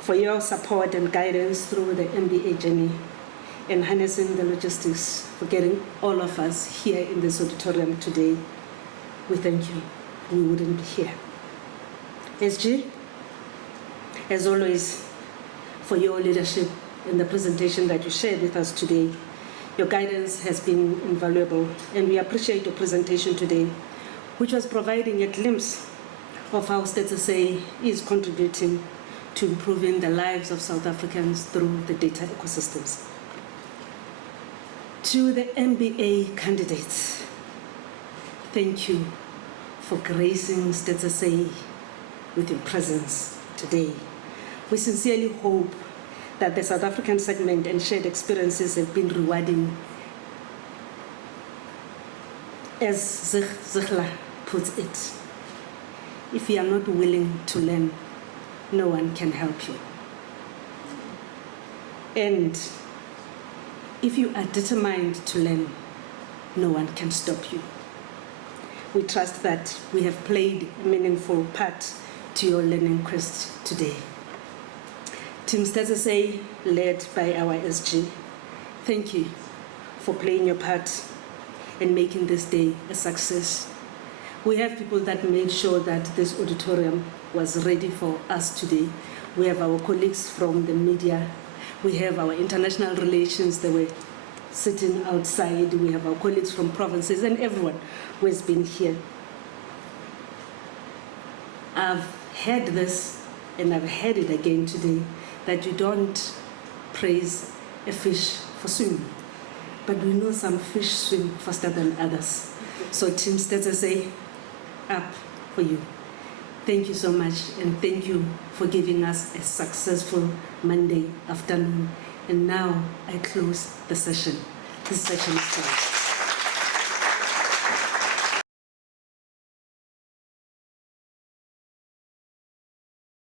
for your support and guidance through the MBA journey and harnessing the logistics for getting all of us here in this auditorium today. We thank you. We wouldn't be here. SG, as always, for your leadership in the presentation that you shared with us today. Your guidance has been invaluable, and we appreciate your presentation today, which was providing a glimpse of how Stats SA is contributing to improving the lives of South Africans through the data ecosystems. To the MBA candidates, thank you for gracing Stats SA with your presence today. We sincerely hope that the South African segment and shared experiences have been rewarding. As Zikhla puts it, if you are not willing to learn, no one can help you. And if you are determined to learn, no one can stop you. We trust that we have played a meaningful part to your learning quest today. Team Stats SA, led by our SG, thank you for playing your part and making this day a success. We have people that made sure that this auditorium was ready for us today. We have our colleagues from the media. We have our international relations that were sitting outside. We have our colleagues from provinces and everyone who has been here. I've heard this and I've heard it again today, that you don't praise a fish for swimming, but we know some fish swim faster than others. So Team Stats say, up for you. Thank you so much, and thank you for giving us a successful Monday afternoon. And now I close the session. This session is closed.